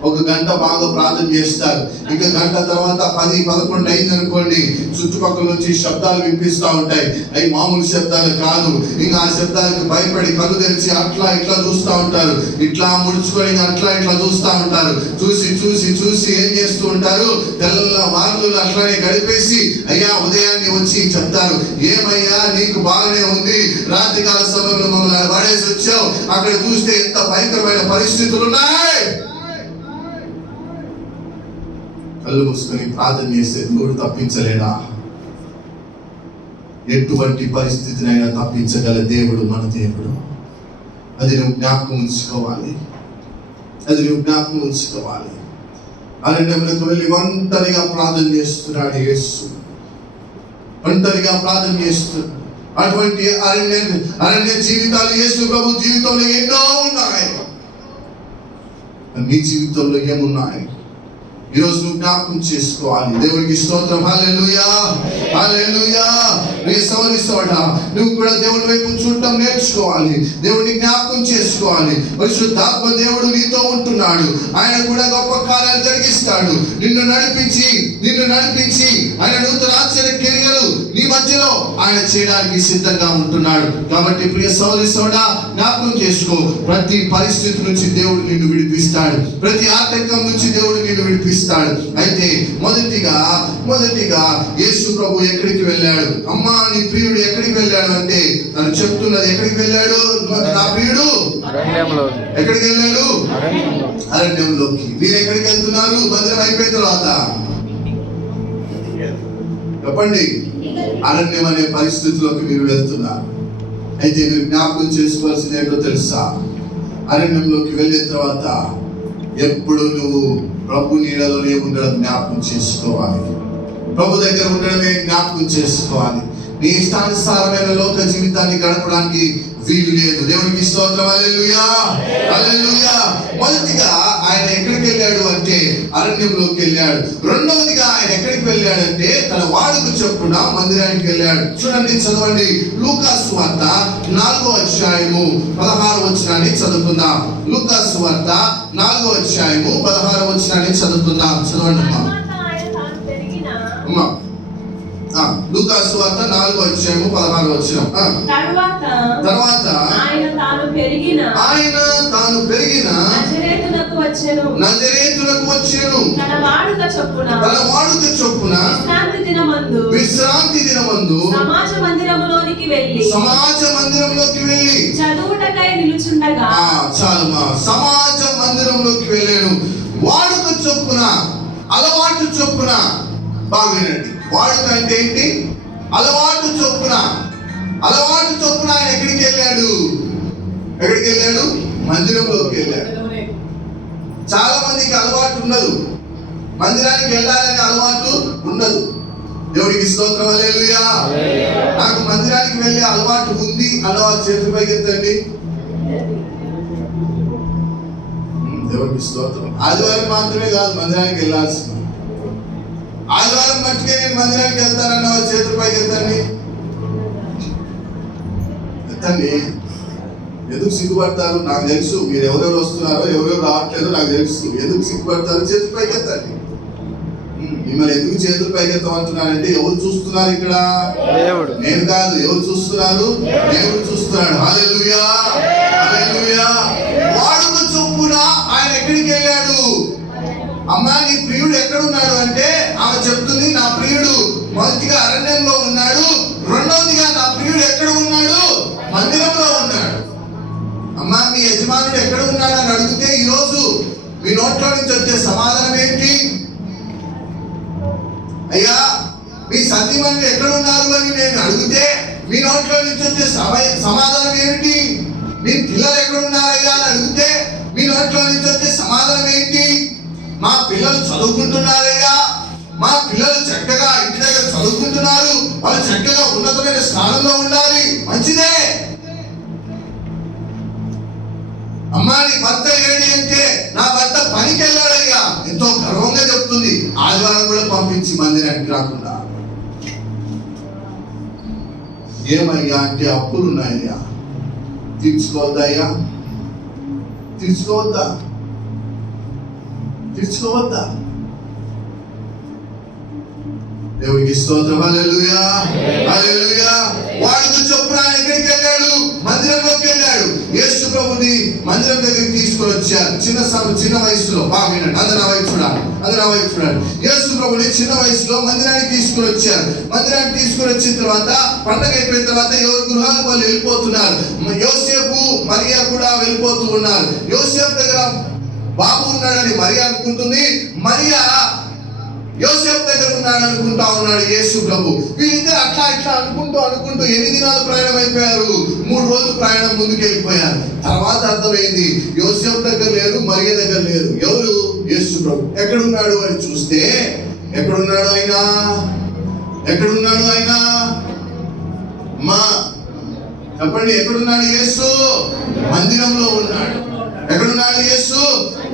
1 గంట బాగా ప్రార్థన చేస్తారు. ఇంకా గంట తర్వాత 10-11 అయింది అనుకోండి, చుట్టుపక్కల నుంచి శబ్దాలు వినిపిస్తూ ఉంటాయి. అవి మామూలు శబ్దాలు కాదు. ఇంకా ఆ శబ్దాలకు భయపడి కళ్ళు తెరిచి అట్లా ఇట్లా చూస్తూ ఉంటారు. ఇట్లా ముడుచుకొని అట్లా ఇట్లా చూస్తూ ఉంటారు. చూసి ఏం చేస్తూ ఉంటారు? తెల్లవార్లు అట్లానే గడిపేసి అయ్యా ఉదయాన్నే వచ్చి చెప్తారు, ఏమయ్యా నీకు బాగానే ఉంది, రాత్రికాల సమయంలో మమ్మల్ని వాడేసి వచ్చావు, అక్కడ చూస్తే ఎంత భయంకరమైన పరిస్థితులు ఉన్నాయి. కళ్ళు మూసుకొని ప్రార్థన చేస్తే దేవుడు తప్పించలేడా? ఎటువంటి పరిస్థితినైనా తప్పించగల దేవుడు మన దేవుడు. అది నువ్వు జ్ఞాపకం ఉంచుకోవాలి. అరణ్యంలోకి వెళ్ళి ఒంటరిగా ప్రార్థన చేస్తున్నాడు యేసు. అటువంటి అరణ్య జీవితాలు యేసు ప్రభు జీవితంలో ఎన్నో ఉన్నాయి. నీ జీవితంలో ఏమున్నాయి? ఈరోజు నువ్వు జ్ఞాపకం చేసుకోవాలి. దేవునికి స్తోత్రం. హల్లెలూయా, హల్లెలూయా. నువ్వు కూడా దేవుని వైపు చూడటం నేర్చుకోవాలి. దేవుని జ్ఞాపకం చేసుకోవాలి. పరిశుద్ధాత్మ దేవుడు నీతో ఉంటున్నాడు. ఆయన కూడా గొప్ప కార్యాలు జరిగిస్తాడు. నిన్ను నడిపించి ఆయన నూతన ఆశ్చర్య క్రియలు నీ మధ్యలో ఆయన చేయడానికి సిద్ధంగా ఉంటున్నాడు. కాబట్టి ప్రియ సోదరుడా, జ్ఞాపకం చేసుకో, ప్రతి పరిస్థితి నుంచి దేవుడు నిన్ను విడిపిస్తాడు. ప్రతి ఆటంకం నుంచి దేవుడు నిన్ను విడిపిస్తాడు. అయితే మొదటిగా యేసు ప్రభు ఎక్కడికి వెళ్ళాడు? అమ్మా, నీ ప్రియుడు ఎక్కడికి వెళ్ళాడు అంటే తను చెప్తున్నది, ఎక్కడికి వెళ్ళాడు? నా ప్రియుడు ఎక్కడికి వెళ్ళాడు? అరణ్యంలోకి. మీరు ఎక్కడికి వెళ్తున్నారు? మందిరం అయిపోయిన తర్వాత చెప్పండి. అరణ్యం అనే పరిస్థితిలోకి మీరు వెళ్తున్నారు. అయితే మీరు జ్ఞాపకం చేసుకోవాల్సింది ఏంటో తెలుసా? అరణ్యంలోకి వెళ్ళిన తర్వాత ఎప్పుడు నువ్వు ప్రభు నీడలోనే ఉండడం జ్ఞాపకం చేసుకోవాలి. ప్రభు దగ్గర ఉండడమే జ్ఞాపకం చేసుకోవాలి. నీ ఇష్టానుసారమైన లోక జీవితాన్ని గడపడానికి వీలు లేదు. దేవునికి స్తోత్రం. హల్లెలూయా, హల్లెలూయా. మొదటిగా ఆయన ఎక్కడికి వెళ్ళాడు అంటే అరణ్యంలోకి వెళ్ళాడు. రెండవదిగా ఆయన ఎక్కడికి వెళ్ళాడంటే తన వాడుకు చొప్పున మందిరానికి వెళ్ళాడు. చూడండి, చదవండి. లూకా సువార్త 4వ అధ్యాయము 16వ వచనాన్ని చదువుకుందాం. లూకా సువార్త 4వ అధ్యాయము 16వ వచనాన్ని చదువుకుందాం. చదవండి అమ్మా. లూకా సువార్త 4వ అధ్యాయము 16వ వచనం. తరువాత ఆయన తాను పెరిగిన నజరేతునకు వచ్చెను. తన వాడుక చొప్పున విశ్రాంతి దినమందు సమాజ మందిరములోకి వెళ్ళి చదువుటకై నిలుచుండగా. చాలమ్మా. సమాజ వెళ్ళాను. వాడుక చొప్పున, అలవాటు చొప్పున. బాగునండి. వాడుక అంటే ఏంటి? అలవాటు చొప్పున. అలవాటు చొప్పున ఆయన ఎక్కడికి వెళ్ళాడు? ఎక్కడికి వెళ్ళాడు? మందిరంలోకి వెళ్ళాడు. చాలా మందికి అలవాటు ఉండదు, మందిరానికి వెళ్ళాలనే అలవాటు ఉండదు. దేవుడికి స్తోత్రం, హల్లెలూయా. నాకు మందిరానికి వెళ్ళే అలవాటు ఉంది అన్నవారు చేతుల పైకి ఎత్తండి. దేవుడికి స్తోత్రం. ఆదివారం మాత్రమే కాదు మందిరానికి వెళ్ళాల్సింది. ఆదివారం మట్టుకే నేను మందిరానికి వెళ్తానన్నవారు చేతుల పైకి ఎత్తండి. ఎత్తండి. ఎందుకు సిగ్గుపడతారు? నాకు తెలుసు మీరు ఎవరెవరు వస్తున్నారో ఎవరెవరు రావట్లేదో నాకు తెలుసు. ఎందుకు సిగ్గుపడతారు? చేతుల పైకి ఎత్తండి. మిమ్మల్ని ఎందుకు చేతులు పైకెత్తమంటున్నానంటే ఎవరు చూస్తున్నారు ఇక్కడ? దేవుడు. నేను కాదు. ఎవరు చూస్తున్నారు? దేవుడు చూస్తున్నాడు. హల్లెలూయా, హల్లెలూయా. వాడుక చొప్పున ఆయన ఎక్కడికి వెళ్ళాడు? అమ్మా నీ ప్రియుడు ఎక్కడున్నాడు అంటే ఆమె చెప్తుంది, నా ప్రియుడు మొదటిగా అరణ్యంలో ఉన్నాడు, రెండవదిగా నా ప్రియుడు ఎక్కడ ఉన్నాడు? మందిరంలో ఉన్నాడు. అమ్మా మీ యజమానుడు ఎక్కడ ఉన్నాడు అని అడిగితే ఈరోజు మీ నోట్లో నుంచి వచ్చే సమాధానం ఏంటి? అయ్యా మీ సతీమణులు ఎక్కడ ఉన్నారు అని నేను అడిగితే మీ నోట్లో నుంచి వచ్చే సమాధానం ఏమిటి? మీ పిల్లలు ఎక్కడ ఉన్నారయ్యా అని అడిగితే మీ నోట్లో నుంచి వచ్చే సమాధానం ఏంటి? మా పిల్లలు చదువుకుంటున్నారయ్యా, మా పిల్లలు చక్కగా ఇంటి దగ్గర చదువుకుంటున్నారు, వాళ్ళు చక్కగా ఉన్నతమైన స్థానంలో ఉండాలి, మంచిదే. అమ్మా నీ భర్త ఏడి అంటే నా భర్త పనికి వెళ్ళాడయ్యా, ఎంతో గర్వంగా చెప్తుంది. ఆదివారం కూడా పంపించి మందిరానికి రాకుండా. ఏమయ్యా అంటే అప్పులు ఉన్నాయ్యా, తీర్చుకోవద్దా అయ్యా? తీర్చుకోవద్దా? తీర్చుకోవద్దా? దేవునికి స్తోత్రం, హల్లెలూయా, హల్లెలూయా. వాడుక చొప్పున ఎక్కడికి వెళ్ళాడు? మందిరంలోకి వెళ్ళాడు. యేసు ప్రభుని మందిరం దగ్గరికి తీసుకొని వచ్చారు. చిన్న వయసులో. బాగా వినండి, అందరూ నా వైపు చూడాలి. యేసు ప్రభుని చిన్న వయసులో మందిరానికి తీసుకొని వచ్చారు. మందిరానికి తీసుకొని వచ్చిన తర్వాత పండగ అయిపోయిన తర్వాత ఎవరి గృహాలకు వాళ్ళు వెళ్ళిపోతున్నారు. యోసేపు మరియా కూడా వెళ్ళిపోతూ ఉన్నారు. యోసేపు దగ్గర బాబు ఉన్నాడని మరియా అనుకుంటుంది. మరియా యోసేపు దగ్గర ఉన్నాడు అనుకుంటా ఉన్నాడు యేసు ప్రభు. వీళ్ళిద్దరు అట్లా అనుకుంటూ 8 దినాలు ప్రయాణం అయిపోయారు. 3 రోజులు ప్రయాణం ముందుకు వెళ్ళిపోయారు. తర్వాత అర్థమైంది యోసేపు దగ్గర లేరు, మరియ దగ్గర లేరు. ఎవరు? యేసు ప్రభు. ఎక్కడున్నాడు అని చూస్తే ఎక్కడున్నాడు ఆయన? మా చెప్పండి, ఎక్కడున్నాడు యేసు? మందిరంలో ఉన్నాడు. ఎక్కడున్నాడు యేసు?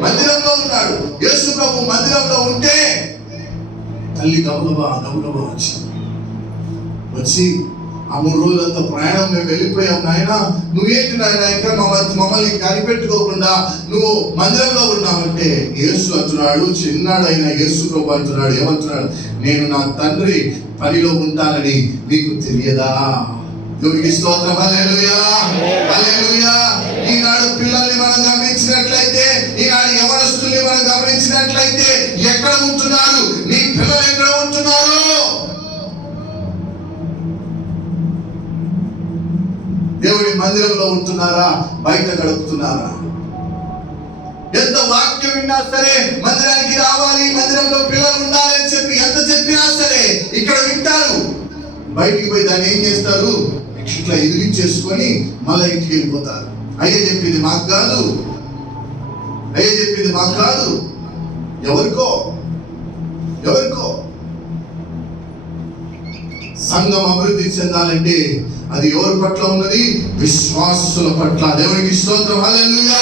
మందిరంలో ఉన్నాడు. యేసు ప్రభు మందిరంలో ఉంటే తల్లి గబగబా వచ్చి ఆ 3 రోజులంతా ప్రయాణం మేము వెళ్ళిపోయాం నాయన, నువ్వేంటి నాయన ఇంకా మమ్మల్ని కనిపెట్టుకోకుండా నువ్వు మందిరంలో ఉన్నావంటే యేసు అంటున్నాడు, చిన్నాడైన యేసు ప్రభు అంటున్నాడు, ఏమంటున్నాడు? నేను నా తండ్రి పనిలో ఉంటానని మీకు తెలియదా? దేవునికి స్తోత్రం, హల్లెలూయా, హల్లెలూయా. ఈనాడు పిల్లల్ని మనం గమనించినట్లయితే, ఈనాడు యవనస్తుల్ని మనం గమనించినట్లయితే ఎక్కడ ఉంటున్నారు? నీ పిల్లలు ఎక్కడ ఉంటున్నారు? దేవుని మందిరంలో ఉంటున్నారా? బయట గడుపుతున్నారా? ఎంత వాక్యం విన్నా సరే మందిరానికి రావాలి, మందిరంలో పిల్లలు ఉండాలని చెప్పి ఎంత చెప్పినా సరే ఇక్కడ వింటారు, బయటికి పోయి దాన్ని ఏం చేస్తారు? ఇట్లా ఎదిరించేసుకొని మళ్ళీ ఇంటికి వెళ్ళిపోతారు. అయ్యే చెప్పింది మాకు కాదు, ఎవరికో. సంఘం అభివృద్ధి చెందాలంటే అది ఎవరి పట్ల ఉన్నది? విశ్వాసుల పట్ల. దేవునికి స్తోత్రం, హల్లెలూయా,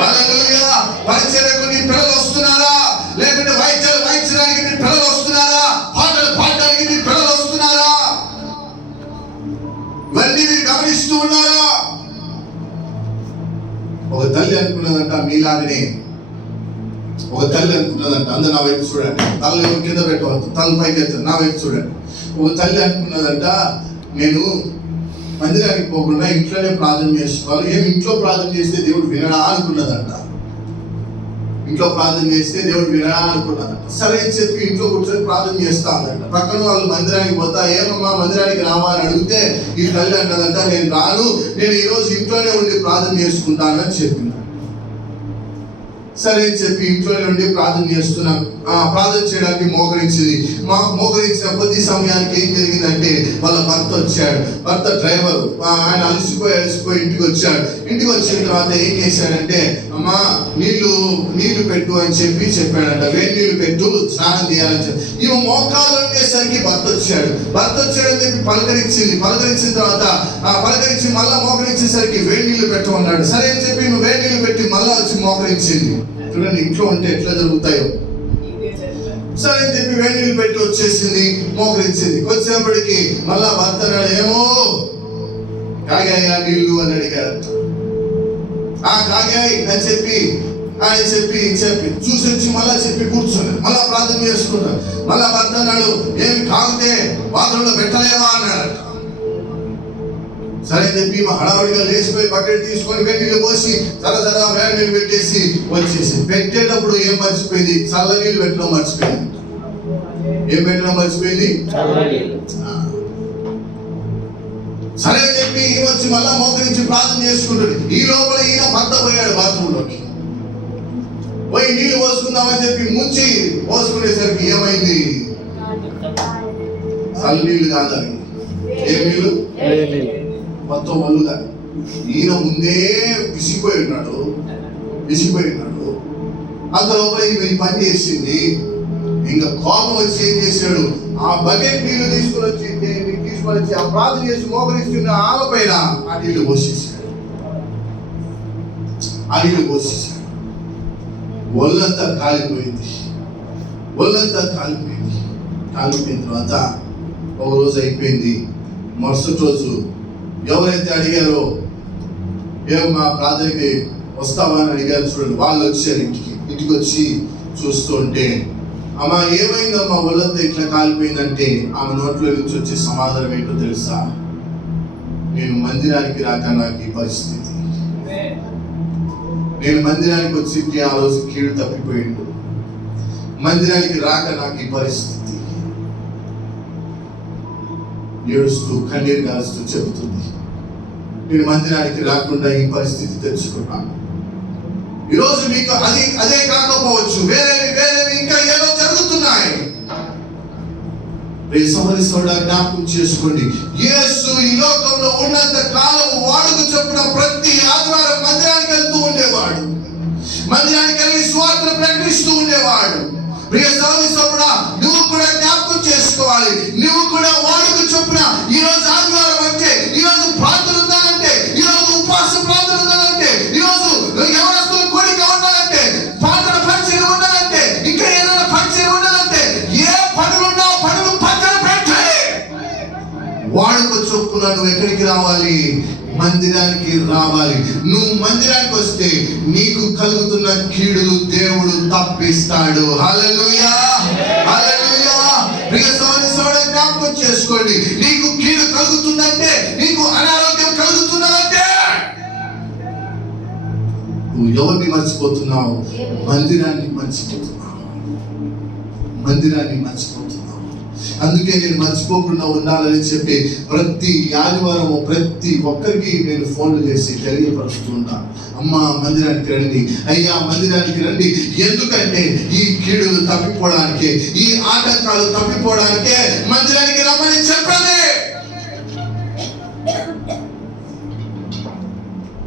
హల్లెలూయా. పరిచర్యకు నీ పిల్లలు వస్తున్నారా? లేకుంటే వాయించడానికి నీ పిల్లలు వస్తున్నారా? పాటలు పాడడానికి నీ పిల్లలు వస్తున్నారా? ఇవన్నీ మీరు గమనిస్తూ ఉన్నారా? ఒక తల్లి అనుకున్నదంట మీలాగనే. అందరూ నా వైపు చూడండి. తల కింద పెట్టవద్దు, తల పైకి ఎత్తండి, నా వైపు చూడండి. ఒక తల్లి అనుకున్నదంట, నేను మందిరానికి పోకుండా ఇంట్లోనే ప్రార్థన చేసుకోవాలి. ఇంట్లో ప్రార్థన చేస్తే దేవుడు వినడా అనుకున్నదంట. సరే అని చెప్పి ఇంట్లో కూర్చొని ప్రార్థన చేస్తా ఉందంట. పక్కన వాళ్ళు మందిరానికి పోతా, ఏమమ్మా మందిరానికి రావా అని అడిగితే ఈ తల్లి అన్నదంట, నేను రాను, నేను ఈరోజు ఇంట్లోనే ఉండి ప్రార్థన చేసుకుంటాను అని చెప్పింది. సరే అని చెప్పి ఇంట్లో నుండి ప్రార్థన చేస్తున్నాను. ప్రార్థన చేయడానికి మోకరించింది. మోకరించిన కొద్ది సమయానికి ఏం జరిగిందంటే వాళ్ళ భర్త వచ్చాడు. భర్త డ్రైవర్, ఆయన అలసిపోయి ఇంటికి వచ్చాడు. ఇంటికి వచ్చిన తర్వాత ఏం చేశాడంటే, అమ్మా నీళ్లు పెట్టు అని చెప్పాడంట. వేడి నీళ్లు పెట్టు, స్నానం చేయాలని చెప్పి. ఈమె మోకాలు ఉండేసరికి భర్త వచ్చాడని చెప్పి పలకరించిన తర్వాత పలకరించి మళ్ళా మోకరించేసరికి వేడి నీళ్లు పెట్టమన్నాడు. సరే అని చెప్పి నువ్వు వేడి నీళ్లు పెట్టి మళ్ళా వచ్చి మోకరించింది. చూడండి ఇంట్లో ఉంటే ఎట్లా జరుగుతాయో. సరే అని చెప్పి వేడి నీళ్ళు పెట్టి వచ్చేసింది, మోకరించింది. వచ్చేప్పటికి మళ్ళా భర్త అన్నాడు, ఏమో కాగాయా నీళ్లు అని అడిగాడు. కాగాయి అని చెప్పి చూసి వచ్చి మళ్ళా చెప్పి కూర్చున్నాడు. మళ్ళా ప్రార్థన చేసుకున్నాడు. మళ్ళా భర్త అన్నాడు, ఏమి కాగితే పాత్రలో పెట్టలేవా అన్నాడు. సరే చెప్పి హడావుడిగా లేచిపోయి బకెట్ తీసుకొని వేడి నీళ్ళు పోసి సరసరా వేడి నీళ్ళు పెట్టేసి వచ్చేసి పెట్టేటప్పుడు ఏం మర్చిపోయింది? చల్ల నీళ్ళు పెట్టడం మర్చిపోయింది. ఏం పెట్టడం మర్చిపోయింది? సరే అని చెప్పి వచ్చి మళ్ళా మోకరించి ప్రార్థన చేసుకుంటాడు. ఈ లోపల ఈయన భర్త పోయాడు బాత్రూంలోకి. పోయి నీళ్లు పోసుకుందామని చెప్పి ముంచి పోసుకునేసరికి ఏమైంది? చల్ల నీళ్ళు కాదని ఏ నీళ్ళు మొత్తం వల్లుగా. ఈయన ముందే విసిగిపోయి ఉన్నాడు. అంత లోపల ఈ పని చేసింది. ఇంకా కోపం వచ్చి ఏం చేశాడు? ఆ బకెట్ నీళ్లు తీసుకొని వచ్చి ఆ ప్రార్థన చేసి మోకరిస్తున్న ఆమె పైన ఆ నీళ్లు పోసేసాడు. ఒళ్ళంతా కాలిపోయింది. కాలిపోయిన తర్వాత ఒక రోజు అయిపోయింది. మరుసటి రోజు ఎవరైతే అడిగారో మా ప్రార్థనకి వస్తావా అని అడిగారు చూడండి, వాళ్ళు వచ్చారు. ఇంటికి వచ్చి చూస్తుంటే, అమ్మా ఏమైందమ్మా ఒళ్ళంతా ఇట్లా కాలిపోయిందంటే ఆమె నోట్లో నుంచి వచ్చే సమాధానం ఏంటో తెలుసా? నేను మందిరానికి రాక నాకు ఈ పరిస్థితి. నేను మందిరానికి వచ్చి ఆ రోజు కీడు తప్పిపోయిండు. మందిరానికి రాక నాకు ఈ పరిస్థితి. ఏడుస్తూ కన్నీరు కాలుస్తూ చెబుతుంది, నేను మందిరానికి రాకుండా ఈ పరిస్థితి తెచ్చుకున్నాను. ఈరోజు మీకు అదే కాకపోవచ్చు, వేరేవి ఇంకా ఏదో జరుగుతున్నాయి. జ్ఞాపకం చేసుకోండి, యేసు ఈ లోకంలో ఉన్నంత కాలం వాడుకు చెప్పిన ప్రతి ఆదివారం మందిరానికి వెళ్తూ ఉండేవాడు. మందిరానికి వెళ్ళి సువార్తను ప్రకటిస్తూ ఉండేవాడు. ప్రియ సహోదరుడా, నువ్వు కూడా జ్ఞాపకం చేసుకోవాలి. నువ్వు కూడా వాడుకు చొప్పున ఈ రోజు ఆదివారం అంటే, ఈ రోజు ప్రార్థన ఉండాలంటే, ఈ రోజు ఉపవాస ప్రార్థన ఉండాలంటే, ఈ రోజు యవనస్తుల కోరిక ఉండాలంటే, ప్రార్థన పరిచయం ఉండాలంటే, ఇంకా ఏదైనా పరిచయం ఉండాలంటే, ఏ పనులున్నా పనులు పక్కన పెట్టాలి. వాడుకు చొప్పున నువ్వు ఎక్కడికి రావాలి? మందిరానికి రావాలి. నువ్వు మందిరానికి వస్తే నీకు కలుగుతున్న కీడులు దేవుడు తప్పిస్తాడు. హల్లెలూయా, హల్లెలూయా. ప్రియ సోదరుడా, జ్ఞాపకం చేసుకోండి, నీకు కీడు కలుగుతుందంటే, నీకు అనారోగ్యం కలుగుతున్నదంటే నువ్వు ఎవరిని మర్చిపోతున్నావు? మందిరాన్ని మర్చిపోతున్నావు. అందుకే నేను మర్చిపోకుండా ఉండాలని చెప్పి ప్రతి ఆదివారము ప్రతి ఒక్కరికి నేను ఫోన్లు చేసి తెలియపరుస్తున్నాను. అమ్మ మందిరానికి రండి, అయ్యా మందిరానికి రండి. ఎందుకంటే ఈ కీడులు తప్పిపోవడానికే, ఈ ఆటంకాలు తప్పిపోవడానికే మందిరానికి రమ్మని చెప్పండి.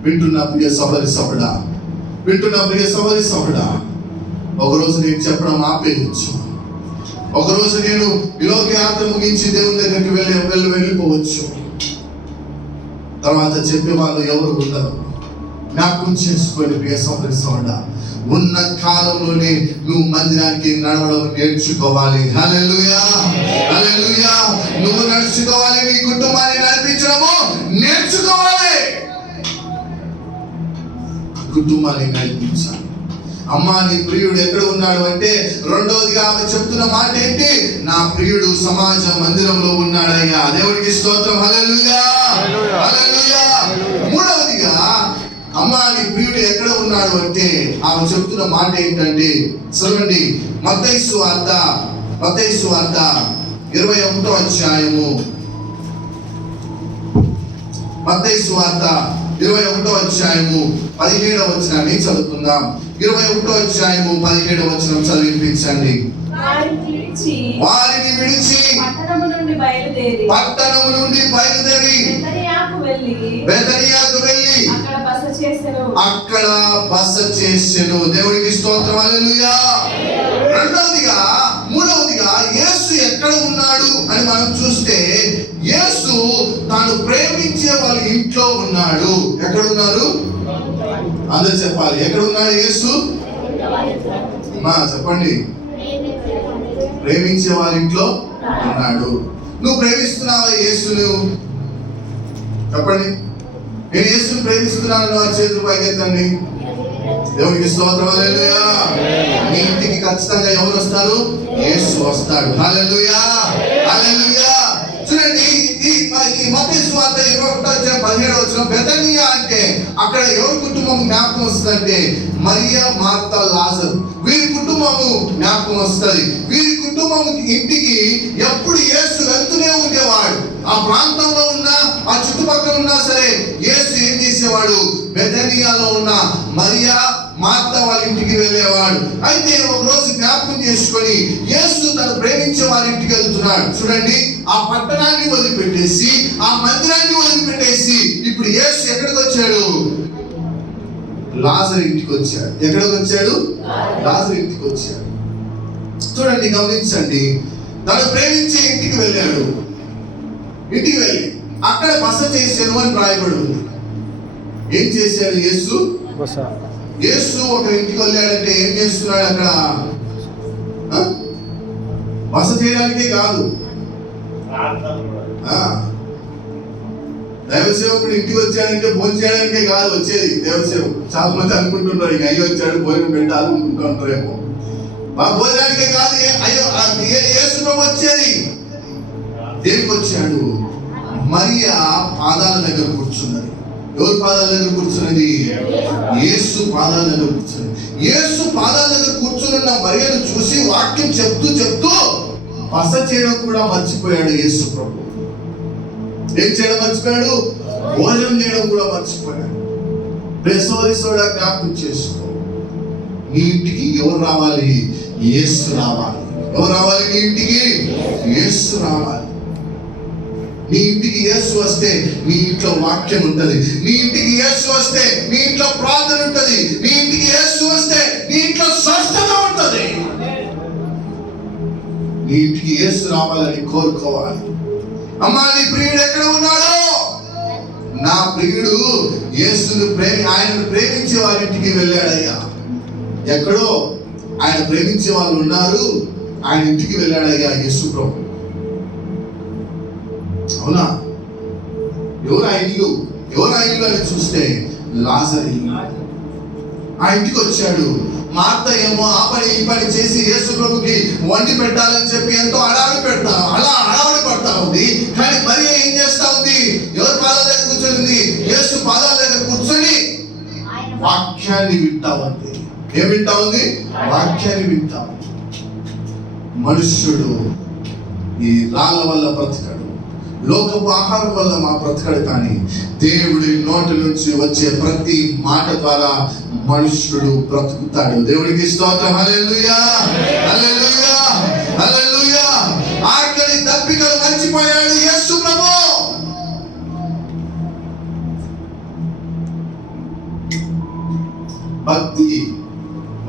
వింటున్న ప్రియ సహోదరి సహోదరా, ఒకరోజు నేను చెప్పడం ఆపేయచ్చు. ఒకరోజు నేను విలోక యాత్ర ముగించి దేవుని దగ్గరికి వెళ్ళిపోవచ్చు. తర్వాత చెప్పేవాళ్ళు ఎవరు ఉండరు. జ్ఞాపకం చేసుకోండి ప్రియ సహోదరుడా, ఉన్న కాలంలోనే నువ్వు మందిరానికి నడవడం నేర్చుకోవాలి. హల్లెలూయా, హల్లెలూయా. నువ్వు నడుచుకోవాలి, నీ కుటుంబాన్ని నడిపించడము నేర్చుకోవాలి. కుటుంబాన్ని నడిపించాలి. అమ్మా నీ ప్రియుడు ఎక్కడ ఉన్నాడు అంటే, రెండవదిగా ఆమె చెప్తున్న మాట ఏంటి? నా ప్రియుడు సమాజ మందిరంలో ఉన్నాడయ్యా. దేవుడికి స్తోత్రం. హల్లెలూయా, హల్లెలూయా. మూడవదిగా అమ్మా నీ ప్రియుడు ఎక్కడ ఉన్నాడు అంటే ఆమె చెప్తున్న మాట ఏంటంటే, చదవండి మత్తయి సువార్త 21వ అధ్యాయము. మత్తయి సువార్త 21వ అధ్యాయము 17వ వచనాన్ని చదువుకుందాం. 21వ అధ్యాయము 17వ వచనం చదివించండి. వారిని విడిచి పట్టణము నుండి బయలుదేరి బెతనియాకు వెళ్ళి అక్కడ బస చేసెను. దేవునికి స్తోత్రం, హల్లెలూయా. మూడవదిగా యేసు ఎక్కడ ఉన్నాడు అని మనం చూస్తే, యేసు తాను ప్రేమించే వాళ్ళ ఇంట్లో ఉన్నాడు. ఎక్కడ ఉన్నారు? అందరూ చెప్పాలి. ఎక్కడ ఉన్నాడు యేసు? చెప్పండి. ప్రేమించే వాళ్ళ ఇంట్లో ఉన్నాడు. నువ్వు ప్రేమిస్తున్నావా యేసును? చెప్పండి. నేను యేసును ప్రేమిస్తున్నాను. ఆ చేతులు పైకెత్తండి. దేవునికి స్తోత్రం, హల్లెలూయా. మీ ఇంటికి ఖచ్చితంగా ఎవరు వస్తారు? యేసు వస్తాడు. హల్లెలూయా, హల్లెలూయా. చూడండి, ఈ మత్తయి సువార్త 21వ వచనం, బెతనియా అంటే అక్కడ ఎవరి కుటుంబం జ్ఞాపకం వస్తుందంటే మరియా, మార్తా, లాజరు. వీరి కుటుంబము జ్ఞాపకం వస్తుంది. వీరి కుటుంబం ఇంటికి ఎప్పుడు యేసు వెళ్తూనే ఉండేవాడు. ఆ ప్రాంతంలో ఉన్నా, ఆ చుట్టుపక్కల ఉన్నా సరే యేసు ఏం చేసేవాడు? బెతనియాలో ఉన్న మరియా, మార్తా వాళ్ళ ఇంటికి వెళ్ళేవాడు. అయితే ఒక రోజు జ్ఞాపకం చేసుకొని యేసు తను ప్రేమించే వారి ఇంటికి వెళ్తున్నాడు. చూడండి, ఆ పట్టణాన్ని వదిలిపెట్టేసి, ఆ మందిరాన్ని వదిలిపెట్టేసి ఇప్పుడు యేసు ఎక్కడికి వచ్చాడు? లాజరు ఇంటికి వచ్చాడు. ఎక్కడికి వచ్చాడు? లాజరు ఇంటికి వచ్చాడు. చూడండి, గమనించండి. తను ప్రేమించే ఇంటికి వెళ్ళాడు. ఇంటికి వెళ్ళి అక్కడ బస చేశాను అని రాయబడి ఉంది. ఏం చేశాడు యేసు? యేసు ఒక ఇంటికి వెళ్ళాడంటే ఏం చేస్తున్నాడు? అక్కడ బస చేయడానికే కాదు, దైవ సేవకుడు ఇంటికి వచ్చాడంటే భోజనం చేయడానికే కాదు వచ్చేది. దేవ సేవకుడు చాలా మంది అనుకుంటున్నారు, ఇక అయ్యో వచ్చాడు భోజనం పెట్టాలి అనుకుంటుంటారేమో. భోజనానికే కాదు. అయ్యో, యేసు ప్రభు వచ్చేది దేనికి వచ్చాడు? మరియా పాదాల దగ్గర కూర్చున్నది. ఎవరి పాదాల దగ్గర కూర్చున్నది? యేసు పాదాల దగ్గర కూర్చున్నది. యేసు పాదాల దగ్గర కూర్చున్న మరియను చూసి వాక్యం చెప్తూ బస చేయడం కూడా మర్చిపోయాడు యేసు ప్రభు. ఏం చేయడం మర్చిపోయాడు? భోజనం చేయడం కూడా మర్చిపోయాడు. ప్రేసోరిసోడా జ్ఞాపకం చేసుకో. నీ ఇంటికి ఎవరు రావాలి? యేసు రావాలి. ఎవరు రావాలి నీ ఇంటికి? యేసు రావాలి. నీ ఇంటికి యేసు వస్తే నీ ఇంట్లో వాక్యం ఉంటది. నీ ఇంటికి యేసు వస్తే నీ ఇంట్లో ప్రార్థన ఉంటది. నీ ఇంటికి యేసు వస్తే నీ ఇంట్లో స్వస్థత ఉంటది. నీ ఇంటికి యేసు రావాలని కోరుకోవాలి. అమ్మా, నీ ప్రియుడు ఎక్కడ ఉన్నాడో? నా ప్రియుడు యేసును ఆయనను ప్రేమించే వారి ఇంటికి వెళ్ళాడయ్యా. ఎక్కడో ఆయన ప్రేమించే వాళ్ళు ఉన్నారు, ఆయన ఇంటికి వెళ్ళాడయ్యా యేసు ప్రభు. అవునా? ఎవరు ఆ ఇల్లు అని చూస్తే లాజరు ఇల్లు. ఆ ఇంటికి వచ్చాడు. మార్త ఏమో ఆ పని ఈ పని చేసి యేసు ప్రభుకి వండి పెట్టాలని చెప్పి ఎంతో హడావిడి పడతా ఉంది. కానీ మరి ఏం చేస్తా ఉంది? ఎవరి పాదాల దగ్గర కూర్చొని? యేసు పాదాల దగ్గర కూర్చొని వాక్యాన్ని వింటా ఉంది. ఏం వింటా ఉంది? వాక్యాన్ని వింటా ఉంది. మనుష్యుడు ఈ రాళ్ళ వల్ల బ్రతకడు, లోకపు ఆహారం వల్ల మా బ్రతకడు, కానీ దేవుడి నోటి నుంచి వచ్చే ప్రతి మాట ద్వారా మనుష్యుడు బ్రతుకుతాడు. దేవుడికి స్తోత్రం, హల్లెలూయా, హల్లెలూయా, హల్లెలూయా. ఆకలి దప్పికలు మర్చిపోయాడు యేసు ప్రభు. భక్తి,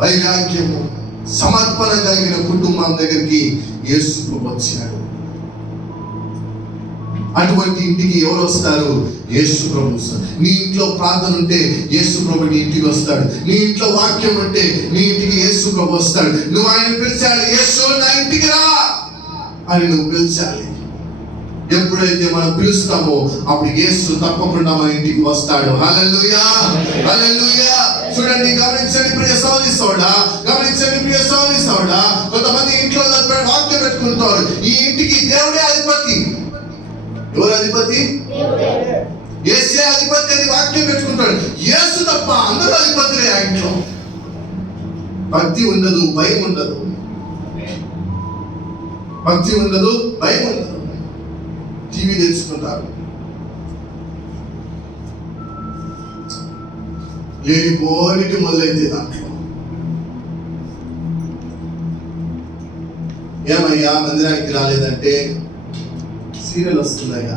వైరాగ్యము, సమర్పణ కలిగిన కుటుంబం దగ్గరికి యేసు ప్రభు వచ్చాడు. అటువంటి ఇంటికి ఎవరు వస్తారు? యేసు ప్రభు వస్తాడు. నీ ఇంట్లో ప్రార్థన ఉంటే యేసు ప్రభు నీ ఇంటికి వస్తాడు. నీ ఇంట్లో వాక్యం ఉంటే నీ ఇంటికి యేసు ప్రభు వస్తాడు. నువ్వు ఆయన పిలిచాడు, యేసు నా ఇంటికి రా అని నువ్వు పిలిచాలి. ఎప్పుడైతే మనం పిలుస్తామో అప్పుడు యేసు తప్పకుండా మన ఇంటికి వస్తాడు. హల్లెలూయా, హల్లెలూయా. చూడండి, గమనించండి ప్రియ సోదరుడా, కొంతమంది ఇంట్లో వాక్యం పెట్టుకుంటారు. ఈ ఇంటికి దేవుడే అధిపతి. ఎవరు అధిపతి? యేసే అధిపతి అని వాక్యం పెట్టుకుంటాడు. యేసు తప్ప అందరూ అధిపతులే ఆ ఇంట్లో. భక్తి ఉండదు, భయం ఉండదు. భక్తి ఉండదు, భయం ఉండదు. టీవీ తెచ్చుకుంటారు, లేనిపోనిటి మొదలైతే దాంట్లో ఏమయ్యా మందిరానికి రాలేదంటే సీరియల్ వస్తుందయ్యా,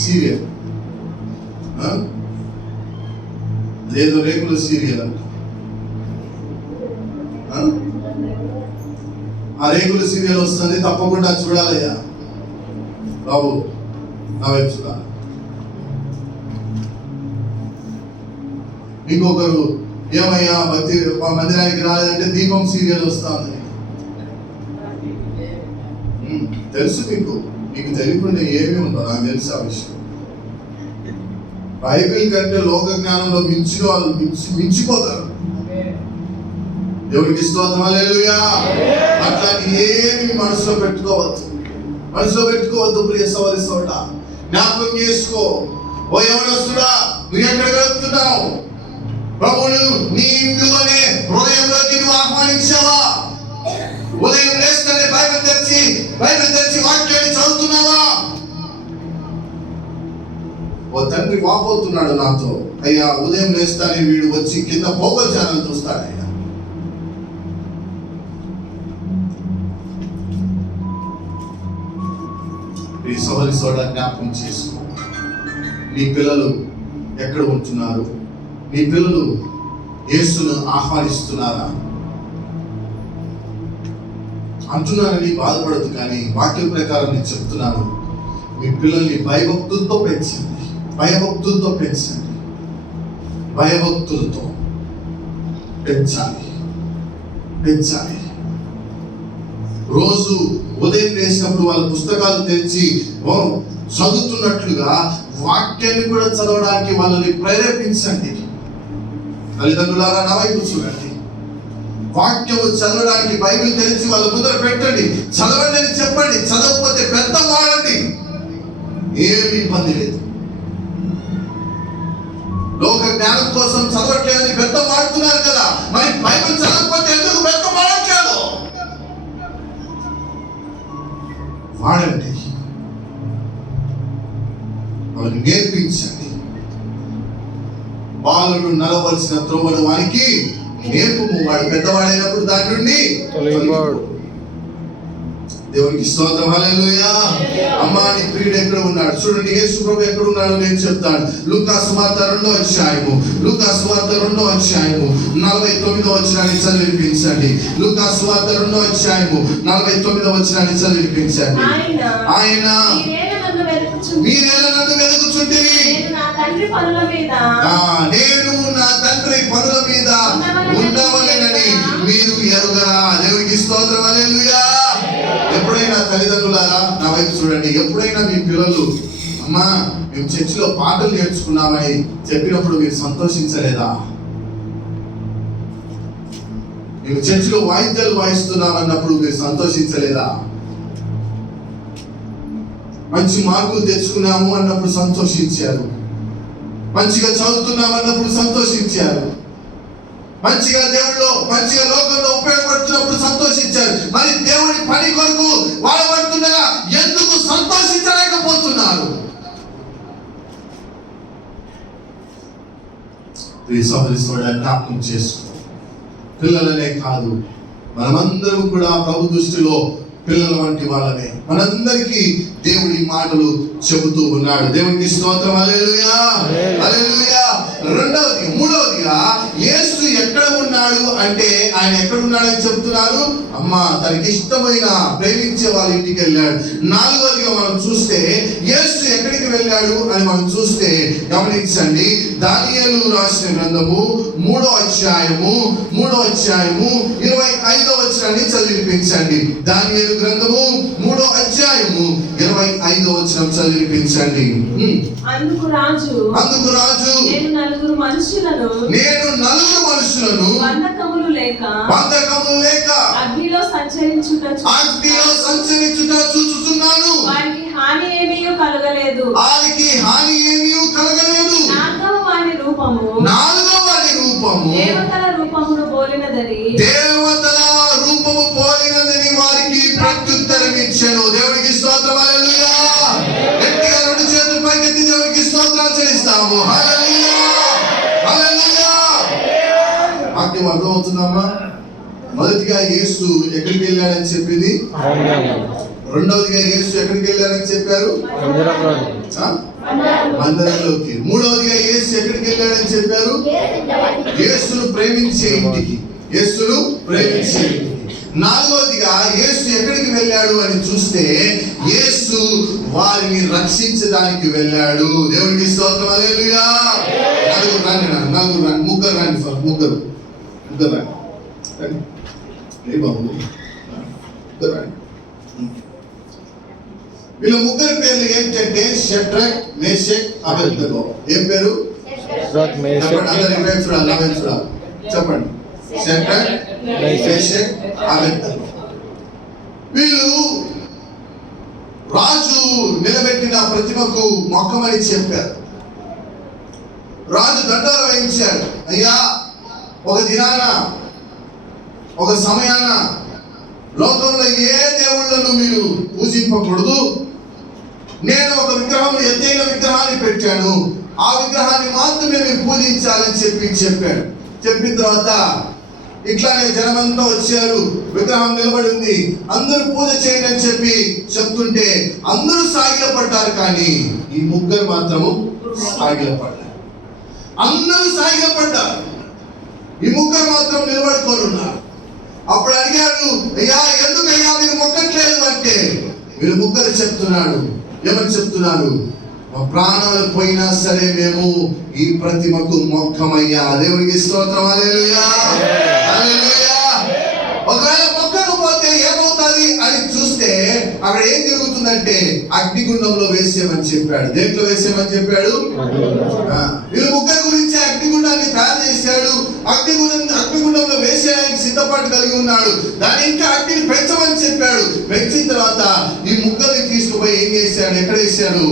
సీరియల్ లేదు రేకుల సీరియల్ అంట. ఆ రేకుల సీరియల్ వస్తుంది, తప్పకుండా చూడాలయ్యా బాబు, నా వైపు చూడాలి. ఇంకొకరు ఏమయ్యా భక్తి మందిరానికి రాలేదంటే దీపం సీరియల్ వస్తుంది. తెలుసు మీకు తెలియకుండా ఏమీ ఉండదు, నాకు తెలుసు ఆ విషయం. బైబిల్ కంటే లోక జ్ఞానంలో మించిన వాళ్ళు మించిపోతారు. దేవుడికి స్తోత్రం, హల్లెలూయా. అట్లాంటి ఏమి మనసులో పెట్టుకోవద్దు ప్రియ సోదరి సోదర. జ్ఞాపకం చేసుకో, ఓ యవనస్తుడా, నువ్వు ఎక్కడ వెళ్తున్నావు? ప్రభువును నీ ఇంటిలోనే హృదయంలోకి నువ్వు ఆహ్వానించావా? ఉదయం లేస్తేనే బైబిల్ తెరిచి వాక్యాన్ని చదువుతున్నావా? ఓ తండ్రి వాపోతున్నాడు నాతో, అయ్యా ఉదయం లేస్తానే వీడు వచ్చి కింద పోగల్ ఛానల్ చూస్తాడయ్యా. ఈ సోదరి సోదర జ్ఞాపకం చేసుకో, నీ పిల్లలు ఎక్కడ ఉంటున్నారు? నీ పిల్లలు యేసును ఆహ్వానిస్తున్నారా? అంటున్నానని బాధపడదు, కానీ వాక్యం ప్రకారం నేను చెప్తున్నాను, మీ పిల్లల్ని భయభక్తులతో పెంచాలి. రోజు ఉదయం లేచినప్పుడు వాళ్ళ పుస్తకాలు తెరిచి చదువుతున్నట్లుగా వాక్యాన్ని కూడా చదవడానికి వాళ్ళని ప్రేరేపించండి. తల్లిదండ్రులారా, నా వైపు చూడండి. వాక్యము చదవడానికి బైబిల్ తెరిచి వాళ్ళ ముందర పెట్టండి, చదవండి అని చెప్పండి. చదవకపోతే పెద్ద వాడండి, ఏమి ఇబ్బంది లేదు. లోక జ్ఞానం కోసం చదవట్లేదని పెద్ద వాడుతున్నారు కదా, మరి బైబిల్ చదవకపోతే ఎందుకు పెద్ద వాడట్లేదు? వాడండి, వాళ్ళని నేర్పించండి. బాలుడు నడవలసిన త్రోవను వానికి నేర్పుము, వాడు పెద్దవాడైనప్పుడు దాని నుండి తొలగిపోడు. దేవునికి స్తోత్రం, హల్లెలూయా. అమ్మా, నీ ప్రియుడు ఎక్కడ ఉన్నాడు? చూడండి, యేసు ప్రభు ఎక్కడ ఉన్నాడో నేను చెప్తాను. లూకా సువార్త 2వ అధ్యాయము 49వ వచనాన్ని చదివించండి. లూకా సువార్త 2వ అధ్యాయము 49వ వచనాన్ని చదివించండి. ఆయన మీరేల నన్ను వెతుకుచుంటిరి, నేను నా తండ్రి పనుల మీద ఉండవలెనని మీరు ఎరుగరా? దేవునికి స్తోత్రం, హల్లెలూయా. ఎప్పుడైనా తల్లిదండ్రులారా, నా వైపు చూడండి, ఎప్పుడైనా మీ పిల్లలు అమ్మా మేము చర్చిలో పాటలు నేర్చుకున్నామని చెప్పినప్పుడు మీరు సంతోషించలేదా? మేము చర్చిలో వాయిద్యాలు వాయిస్తున్నామన్నప్పుడు మీరు సంతోషించలేదా? మంచి మార్కులు తెచ్చుకున్నాము అన్నప్పుడు సంతోషించారు. మంచిగా చదువుతున్నాము అన్నప్పుడు సంతోషించారు. మంచిగా లోకంలో ఉపయోగపడుతున్నప్పుడు సంతోషించారు. మరి దేవుడి పని కొరకు వాడబడుతుండగా ఎందుకు సంతోషించలేకపోతున్నారు? సోదరి జ్ఞాపకం చేసుకో. పిల్లలనే కాదు, మనమందరం కూడా ప్రభు దృష్టిలో పిల్లల వంటి వాళ్ళనే. మనందరికీ దేవుడి మాటలు చెబుతూ ఉన్నాడు. దేవునికి స్తోత్రం, హల్లెలూయా, హల్లెలూయా. మూడవదిగా యేసు ఎక్కడ ఉన్నాడు అంటే, ఆయన ఎక్కడ ఉన్నాడని చెప్తున్నారు. అమ్మా, తనకి ఇష్టమైన ప్రేమించే వాళ్ళ ఇంటికి వెళ్ళాడు. నాలుగవదిగా మనం చూస్తే యేసు ఎక్కడికి వెళ్ళాడు అని మనం చూస్తే గమనించండి. దానియేలు రాసిన గ్రంథము 3వ అధ్యాయము 25వ వచనాన్ని చదివించండి. దానియేలు గ్రంథము 3వ అధ్యాయము 25వ వచనం చదివించండి. అందుకు రాజు నేను నలుగురు మనుషులను బంధకములు లేక అగ్నిలో సంచరించుట చూచుచున్నాను. వారికి హాని ఏమీ కలగలేదు. నాలుగవ వాని రూపము దేవతల రూపము పోలినదని వారికి ప్రత్యుత్తరం ఇచ్చాను. దేవుడికి స్తోత్రం, హల్లెలూయా. గట్టిగా రెండు చేతులు పైకెత్తి దేవుడికి స్తోత్రాలు చేస్తాము. హల్లెలూయా, హల్లెలూయా. వాక్యం అర్థమవుతుందమ్మా? మొదటిగా యేసు ఎక్కడికి వెళ్ళాడని చెప్పింది, రెండవదిగా యేసు ఎక్కడికి వెళ్ళాడని చెప్పారు, మందిరంలోకి. మూడవదిగా యేసు ఎక్కడికి వెళ్ళాడని చెప్పారు, యేసును ప్రేమించే ఇంటికి, యేసును ప్రేమించే ఇంటికి. నాలుగవదిగా యేసు ఎక్కడికి వెళ్ళాడు అని చూస్తే యేసు వారిని రక్షించడానికి వెళ్ళాడు. దేవునికి స్తోత్రం, హల్లెలూయా. నలుగురు రండి, ముగ్గురు రండి, ముగ్గురు రండి. ఏ బాబు, ముగ్గురు రండి. వీళ్ళ ముగ్గురు పేర్లు ఏంటంటే షడ్రక్, మేషక్, అబేద్నెగో. ఏం పేరు? చెప్పండి, అందరూ చూడాలి. చెప్పండి. షడ్రక్, మేషక్, అబేద్నెగో. వీళ్ళు రాజు నిలబెట్టిన ప్రతిమకు మొక్కమని చెప్పారు. రాజు దండాలు వేయించాడు. అయ్యా, ఒక దినాన, ఒక సమయాన లోకంలో ఏ దేవుళ్ళను మీరు పూజింపకూడదు, నేను ఒక విగ్రహం, ఎత్తైన విగ్రహాన్ని పెట్టాను, ఆ విగ్రహాన్ని మాత్రమే మీరు పూజించాలని చెప్పాడు. చెప్పిన తర్వాత ఇట్లానే జనమంతా వచ్చారు, విగ్రహం నిలబడి ఉంది, అందరూ పూజ చేయండి అని చెప్తుంటే అందరూ సాగిలపడ్డారు. కానీ ఈ ముగ్గురు మాత్రము సాగిలపడ్డారు. అందరూ సాగిలపడ్డారు, ఈ ముగ్గురు మాత్రం నిలబడుకొని ఉన్నారు. అప్పుడు అడిగారు, అయ్యా ఎందుకయ్యా మీరు మొక్కట్లేదు అంటే వీళ్ళు ముగ్గురు చెప్తున్నాడు. ఏమని చెప్తున్నారు? మా ప్రాణాలు పోయినా సరే మేము ఈ ప్రతిమకు మొక్కమయ్యా. దేవునికి స్తోత్రం, హల్లెలూయా, హల్లెలూయా. ఒకవేళ మొక్కకపోతే ఏమవుతుంది అని చూస్తే అక్కడ ఏం జరుగుతుందంటే అగ్నిగుండంలో వేసేయమని చెప్పాడు. దేంట్లో వేసేయమని చెప్పాడు? వీళ్ళు ముగ్గురు గురించి అగ్నిగుండాన్ని తయారు చేశాడు. అగ్నిగుండంలో వేసేయడానికి సిద్ధపాటు కలిగి ఉన్నాడు. దాన్ని ఇంకా అగ్నిని పెంచమని చెప్పాడు. పెంచిన తర్వాత ఈ ముగ్గురిని తీసుకుపోయి ఏం చేశాడు? ఎక్కడ వేశాడు?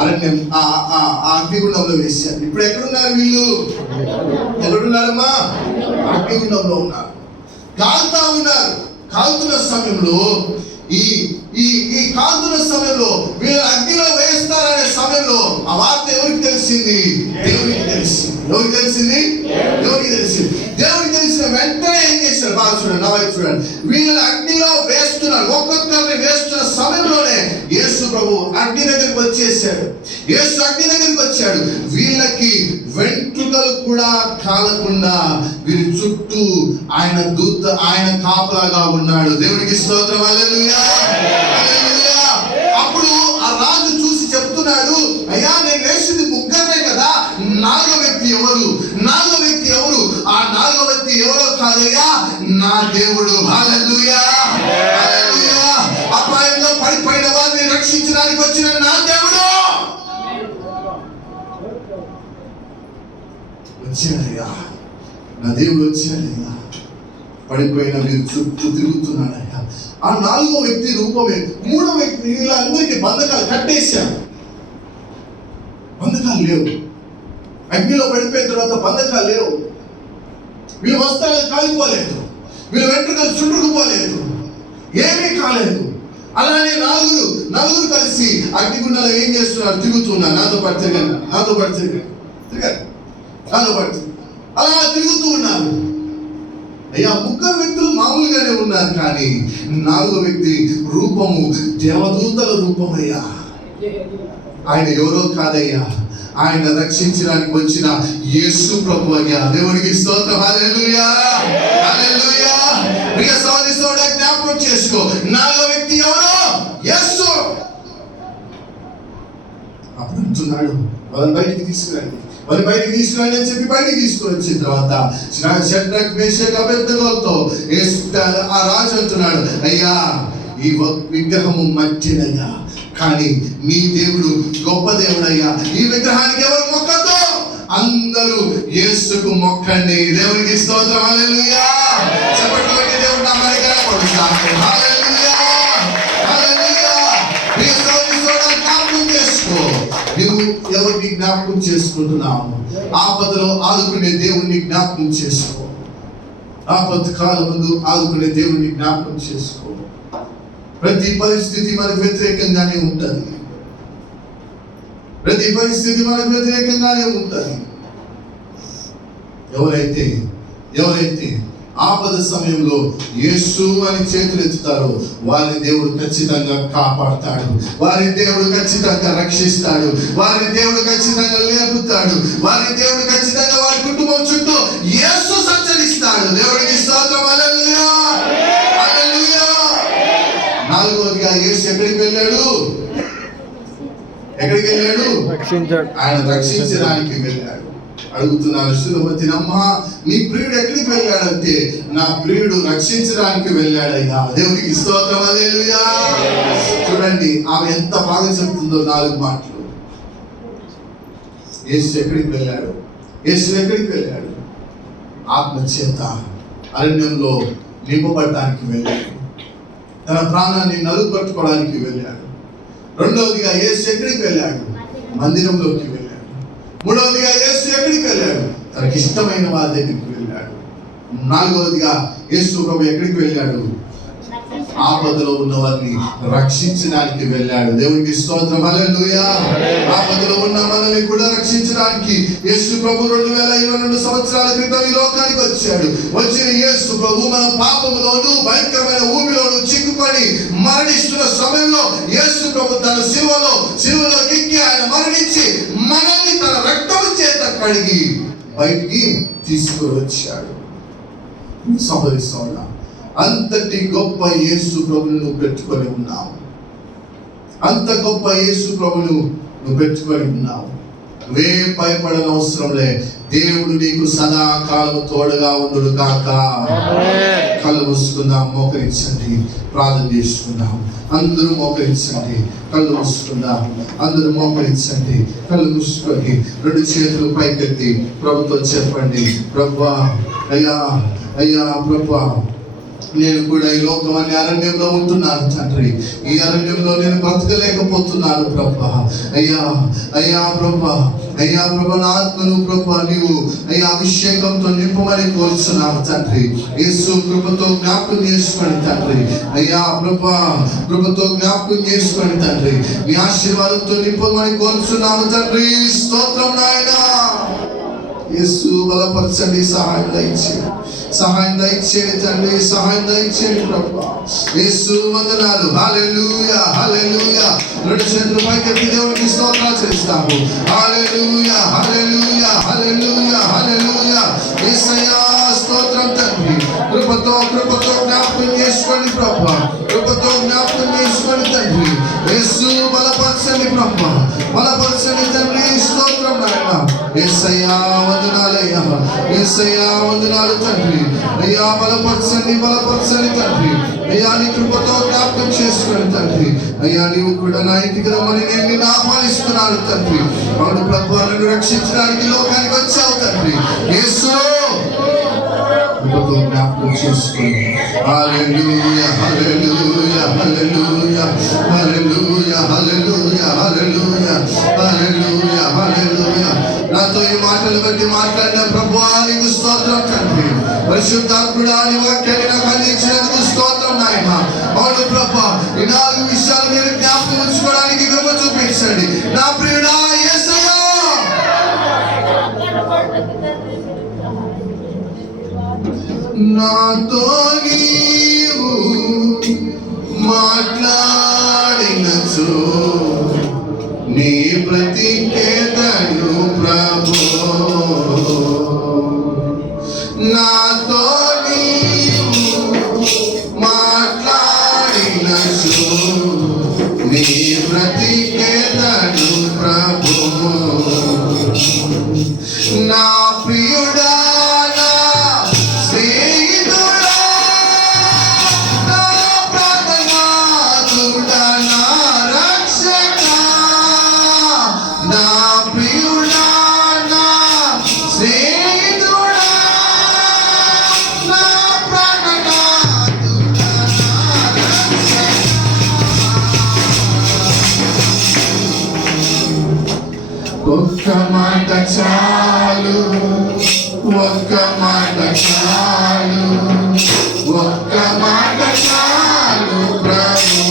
అరణ్యం, ఆ అగ్నిగుండంలో వేశాడు. ఇప్పుడు ఎక్కడున్నారు వీళ్ళు? ఎక్కడున్నారమ్మా? అగ్నిగుండంలో ఉన్నారు, కాలుతా ఉన్నారు. కాలుతున్న సమయంలో ఈ కాలుతున్న సమయంలో వీళ్ళు అగ్నిలో వేస్తారనే సమయంలో ఆ వార్త ఎవరికి తెలిసింది? దేవునికి తెలిసింది. ఎవరికి తెలిసింది? దేవునికి తెలిసింది. దేవునికి తెలిసిన వెంటనే ఏం చేశారు? బాగా చూడండి, నా వైపు చూడండి. వీళ్ళని అగ్నిలో వేస్తున్నారు. ఒక్కొక్కరిని వేస్తున్న సమయంలోనే యేసు ప్రభు అగ్ని దగ్గరికి వచ్చేసాడు. యేసు అగ్ని దగ్గరికి వచ్చాడు. వీళ్ళకి వెంట్రుకలు కూడా కాలకుండా వీరి చుట్టూ ఆయన దూత, ఆయన కాపలాగా ఉన్నాడు. దేవునికి స్తోత్రం, హల్లెలూయా, హల్లెలూయా. అప్పుడు ఆ రాజు చూసి చెప్తున్నాడు, అయ్యా నేను వేసింది ముగ్గురే కదా, నాలుగో వ్యక్తి ఎవరు? నాలుగో వ్యక్తి ఎవరు? ఆ నాలుగో వ్యక్తి ఎవరో కాదయ్యా, నా దేవుడు. హల్లెలూయా, హల్లెలూయా. అపాయంలో పడిపోయిన వారిని రక్షించడానికి వచ్చిన నా దేవుడు వచ్చాడయ్యా, నా దేవుడు వచ్చాడయ్యా. పడిపోయిన మీరు చుట్టూ తిరుగుతున్నాడయ్యా. ఆ నాలుగో వ్యక్తి రూపమే. మూడో వ్యక్తి వీళ్ళందరికీ బంధకాలు కట్టేశారు. బంధకాలు లేవు. అగ్నిలో పడిపోయిన తర్వాత బంధకాలు లేవు. వీళ్ళు వస్త్రాలు కాలిపోలేదు, వీళ్ళ వెంట్రుకలు చుట్టుకుపోలేదు, ఏమీ కాలేదు. అలానే నలుగురు కలిసి అగ్నిగుండాలు ఏం చేస్తున్నారు? తిరుగుతున్నారు. నాతో పాటు తిరగండి. అలా తిరుగుతూ ఉన్నారు. అయ్యా, ముగ్గురు వ్యక్తులు మామూలుగానే ఉన్నారు, కానీ నాలుగో వ్యక్తి రూపము దేవదూతల రూపమయ్యా. ఆయన ఎవరో కాదయ్యా, ఆయన రక్షించడానికి వచ్చిన యేసు ప్రభు అయ్యా. దేవునికి స్తోత్రం, హల్లెలూయా, హల్లెలూయా. ప్రియ సోదరి సోదరుడా, జ్ఞాపకం చేసుకో, నాలుగో వ్యక్తి ఎవరు? యేసు. అప్పుడు అంటున్నాడు, వాళ్ళని బయటికి తీసుకురండి అని చెప్పి బయటికి తీసుకొని వచ్చిన తర్వాత షడ్రక్, మేషక్, అబేద్నెగోలతో ఆ రాజు అంటున్నాడు, అయ్యా ఈ విగ్రహము మట్టినయ్యా, కానీ నీ దేవుడు గొప్ప దేవుడయ్యా. ఈ విగ్రహానికి ఎవరు మొక్కద్దు, అందరూ యేసుకు మొక్కండి. దేవునికి స్తోత్రం, హల్లెలూయా. చెప్పండి, దేవుడు నామమున కనపడుతాడు. హల్లెలూయా, హల్లెలూయా. ప్రియ సోదరి సోదరుడా, జ్ఞాపకం చేసుకో, నువ్వు ఎవరిని జ్ఞాపకం చేసుకుంటున్నావు? ఆపదలో ఆదుకునే దేవుణ్ణి జ్ఞాపకం చేసుకో. ఆపద కాలమందు ఆదుకునే దేవుణ్ణి జ్ఞాపకం చేసుకో. ప్రతి పరిస్థితి మనకు వ్యతిరేకంగానే ఉంటుంది. ప్రతి పరిస్థితి మనకు వ్యతిరేకంగానే ఉంటుంది. ఎవరైతే ఎవరైతే ఆపద సమయంలో యేసు అని చేతులు ఎత్తుతారో వారిని దేవుడు ఖచ్చితంగా కాపాడుతాడు, వారి దేవుడు ఖచ్చితంగా రక్షిస్తాడు, వారి దేవుడు ఖచ్చితంగా లేపుతాడు, వారి దేవుడు ఖచ్చితంగా వారి కుటుంబం చుట్టూ యేసు సంచరిస్తాడు. దేవుడికి స్తోత్రం. హల్లెలూయా, హల్లెలూయా. నాలుగవదిగా యేసు ఎక్కడికి వెళ్ళాడు? ఎక్కడికి వెళ్ళాడు? ఆయన రక్షించడానికి వెళ్ళాడు. అడుగుతున్నాను సులభతినమ్మ, నీ ప్రియుడు ఎక్కడికి వెళ్ళాడంటే నా ప్రియుడు రక్షించడానికి వెళ్ళాడయ్యా. దేవునికి స్తోత్రం. హల్లెలూయా. చూడండి ఆమె ఎంత బాగా చెప్తుందో 4 మాటలు. యేసు ఎక్కడికి వెళ్ళాడు? యేసు ఎక్కడికి వెళ్ళాడు? ఆత్మచేత అరణ్యంలో నింపబడడానికి వెళ్ళాడు, తన ప్రాణాన్ని నలుగుపట్టుకోవడానికి వెళ్ళాడు. రెండవదిగా యేసు ఎక్కడికి వెళ్ళాడు? మందిరంలోకి వెళ్ళాడు. మూడవదిగా యేసు ఎక్కడికి వెళ్ళాడు? తనకి ఇష్టమైన వారి దగ్గరికి వెళ్ళాడు. నాలుగవదిగా యేసు ప్రభు ఎక్కడికి వెళ్ళాడు? ఆపదలో ఉన్న వారిని రక్షించడానికి వెళ్ళాడు. దేవునికి స్తోత్రం. హల్లెలూయా. ఆపదలో ఉన్న మనల్ని కూడా రక్షించడానికి యేసు ప్రభు 2022 సంవత్సరాల క్రితం ఈ లోకానికి వచ్చాడు. వచ్చిన యేసు ప్రభు మన పాపములోను భయంకరమైన ఊబిలోను చిక్కుకొని మరణిస్తున్న సమయంలో యేసు ప్రభు తన సిలువలో ఎక్కి ఆయన మరణించి మనల్ని తన రక్తము చేత కడిగి బయటికి తీసుకుని వచ్చాడు. సహోదరులారా, అంతటి గొప్ప యేసు ప్రభువును నువ్వు పెట్టుకొని ఉన్నావు. అంత గొప్ప యేసు ప్రభువును నువ్వు పెట్టుకొని ఉన్నావు. నువ్వే భయపడని అవసరం లే. దేవుడు నీకు సదాకాలం తోడుగా ఉండును గాక. కళ్ళు మూసుకుందాం, మోకరించండి, ప్రార్థన చేసుకుందాం. అందరూ మోకరించండి, కళ్ళు మూసుకుందాం. అందరూ మోకరించండి, కళ్ళు మూసుకొని 2 చేతులు పైకెత్తి ప్రభుతో చెప్పండి, ప్రభువా, అయ్యా అయ్యా ప్రభువా, నేను కూడా ఈ లోకం అనే అరణ్యంలో ఉంటున్నాను తండ్రి. ఈ అరణ్యంలో నేను బ్రతకలేకపోతున్నాను ప్రభా. అయ్యా అయ్యా ప్రభా, అయ్యా ప్రభా, నా ఆత్మను ప్రభా నీవు అయ్యా అభిషేకంతో నింపమని కోరుచున్నాను తండ్రి. యేసు కృపతో జ్ఞాపకం చేసుకోండి తండ్రి. అయ్యా ప్రభా, కృపతో జ్ఞాపకం చేసుకోండి తండ్రి. నీ ఆశీర్వాదంతో నింపమని కోరుచున్నాము తండ్రి. స్తోత్రం నాయనా. యేసు బలపరచండి, సహాయం దయచేయండి, సహాయం దయచేయండి తండ్రి, సహాయం దయచేయండి ప్రభా. యేసు వందనాలు. హల్లెలూయా, హల్లెలూయా. 2 చేతులు పైకెత్తి దేవునికి స్తోత్రాలు చేస్తాము. హల్లెలూయా, హల్లెలూయా, హల్లెలూయా, హల్లెలూయా. యేసయ్యా స్తోత్రం తండ్రి. కృపతో జ్ఞాపకం చేసుకోండి ప్రభా, కృపతో జ్ఞాపకం చేసుకోండి తండ్రి. యేసు బలపరచండి ప్రభా, బలపరచండి తండ్రి. స్తోత్రం నాయన. యేసయ్యా వందనాలయ్యా, యేసయ్యా వందనాలు తండ్రి. అయ్యా బలపరచండి, బలపరచండి తండ్రి. అయ్యా నీ కృపతో జ్ఞాపకం చేసుకోండి తండ్రి. అయ్యా నీవు కూడా నా ఇంటికి రమ్మని నేను నిన్ను ఆహ్వానిస్తున్నాను తండ్రి. అవును ప్రభు, నన్ను రక్షించడానికి లోకానికి వచ్చావు తండ్రి. యేసు కృపతో జ్ఞాపకం చేసుకోండి. హల్లెలూయా, హల్లెలూయా, హల్లెలూయా, హల్లెలూయా, హల్లెలూయా, హల్లెలూయా, హల్లెలూయా, హల్లెలూయా. నాతో ఈ మాటలు బట్టి మాట్లాడిన ప్రభువా నీకు స్తోత్రం తండ్రి. పరిశుద్ధాత్ముడా నీ వాక్యాన్ని నాకు అందించినందుకు స్తోత్రం నాయన. అవును ప్రభువా, ఈ 4 విషయాలు మీరు జ్ఞాపకం ఉంచుకోవడానికి కృప చూపించండి నా ప్రియుడా యేసయ్యా. నాతో నీవు మాట్లాడినచో నీ బ్రతికేదను ప్రభు. నాతో నీవు మాట్లాడినచో నీ బ్రతికేదను ప్రభు. నా ప్రియుడా, నా స్నేహితుడా, నా ప్రాణనాథుడా, నా రక్షకా, నా ప్రియుడా, నా స్నేహితుడా, నా ప్రాణనాథుడా, నా రక్షకా. ఒక్క మాట చాలు, ఒక్క మాట చాలు, ఒక్క మాట చాలు ప్రభు.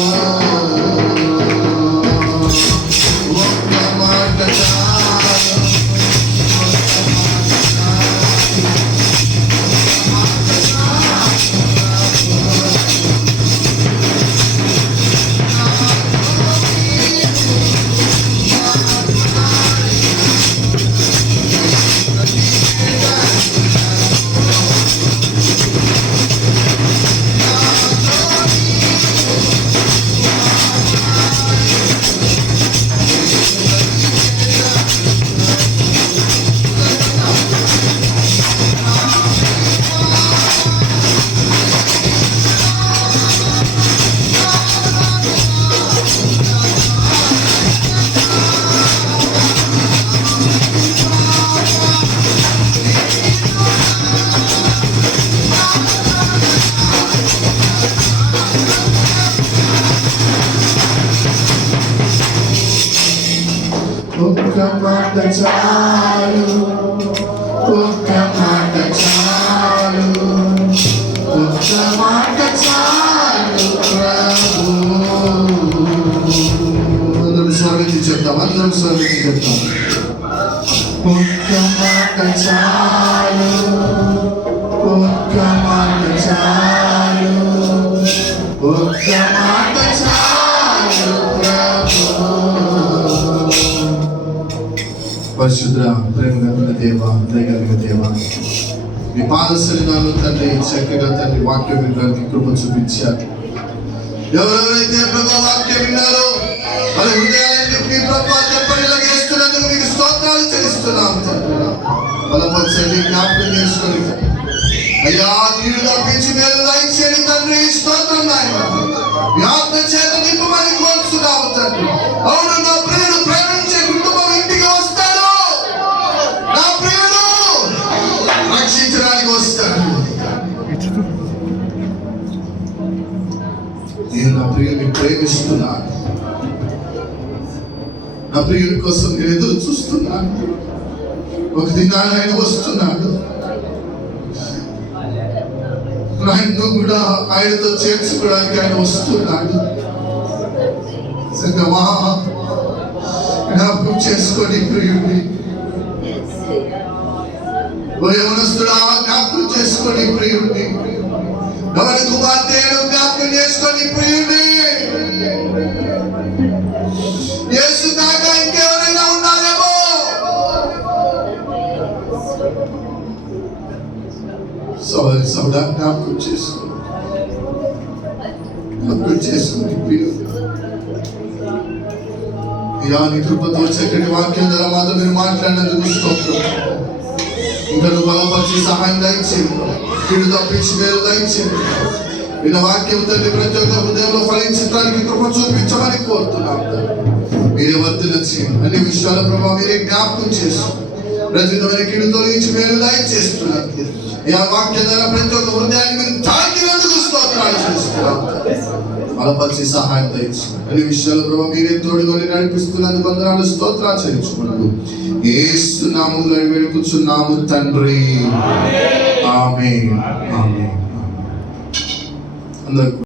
ఒక్క మాట చాలు, ఒక్క మాట చాలు. మాట చాలు, ఒక్క మాట చాలు, ఒక్క మాట చాలు ప్రభు. అందరం స్వాగతి చెప్తాం, అందరం స్వాగతి చెప్తాం. ఒక్క మాట చాలు, ఒక్క మాట చాలు, ఒక్క మాట చాలు ప్రభు. పరిశుద్ధ ప్రేమ కలిగిన దేవ, దయగలిగిన దేవ, మీ పాదశరణాలు తండ్రి చక్కగా తండ్రి వాక్యం వినడానికి కృప చూపించారు. ఎవరెవరైతే ప్రభా వాక్యం విన్నారో వాళ్ళ హృదయాన్ని మీ ప్రభా తెప్పరిలాగేస్తున్నందుకు మీకు స్తోత్రాలు చెల్లిస్తున్నాము తండ్రి. బలపరచండి, జ్ఞాపకం చేసుకొని అయ్యా నీరు తప్పించి మీరు దయచేయండి తండ్రి. స్తోత్రం నాయన, మీ ఆత్మ చేత నింపమని కోరుతున్నాము తండ్రి. అవును, నా ప్రియుడు ప్రేమించే కుటుంబం ఇంటికి వస్తాడు, నా ప్రియుడు రక్షించడానికి వస్తాడు. నేను నా ప్రియుడిని ప్రేమిస్తున్నాను, నా ప్రియుడి కోసం నేను ఎదురు చూస్తున్నాను. ఒక దినాన్ని ఆయన వస్తున్నాడు, ఆయన్ను కూడా ఆయనతో చేర్చుకోవడానికి ఆయన వస్తున్నాడు. సంగమా, జ్ఞాపకం చేసుకొని ప్రియుడిని, ఓ యవనస్తుడా జ్ఞాపకం చేసుకొని ప్రియుడిని, ఎవరి కుమార్తెను జ్ఞాపకం చేసుకొని ప్రియుడిని. యేసు దాకా ఇంకెవరైనా ఉన్నారేమో, సోదరి సోదరా జ్ఞాపకం చేసుకొని, జ్ఞాపకం చేసుకొని ప్రియుడు. నీ కృపతో చక్కటి వాక్యం ద్వారా మాతో మీరు మాట్లాడినందుకు స్తోత్రం. ఇంకా నువ్వు బలపరిచి సహాయం దయచేయండి, కీడు తప్పించి మీరు దయచేయండి. విన్న వాక్యం తండ్రి ప్రతి ఒక్క హృదయంలో ఫలించడానికి కృప చూపించమని కోరుతున్నాం. మీరే వర్ధన చేయండి, అన్ని విషయాల ప్రభావ మీరే జ్ఞాపకం చేస్తుంది. ప్రతి విధమైన కీడు తొలగించి మీరు దయచేస్తున్నారు. ఈ వాక్యం ద్వారా ప్రతి ఒక్క హృదయాన్ని మీరు తాకినందుకు స్తోత్రాలు చేస్తున్నాం. బలపరిచి సహాయం దయచేయండి, అన్ని విషయాల ప్రభావ మీరే తోడుకొని నడిపిస్తున్నందుకు వందనాలు స్తోత్రాలు చెల్లించుకున్నాను. యేసు నామములో వేడుకొంచున్నాము తండ్రి, ఆమేన్. ఆమేన్. అందరూ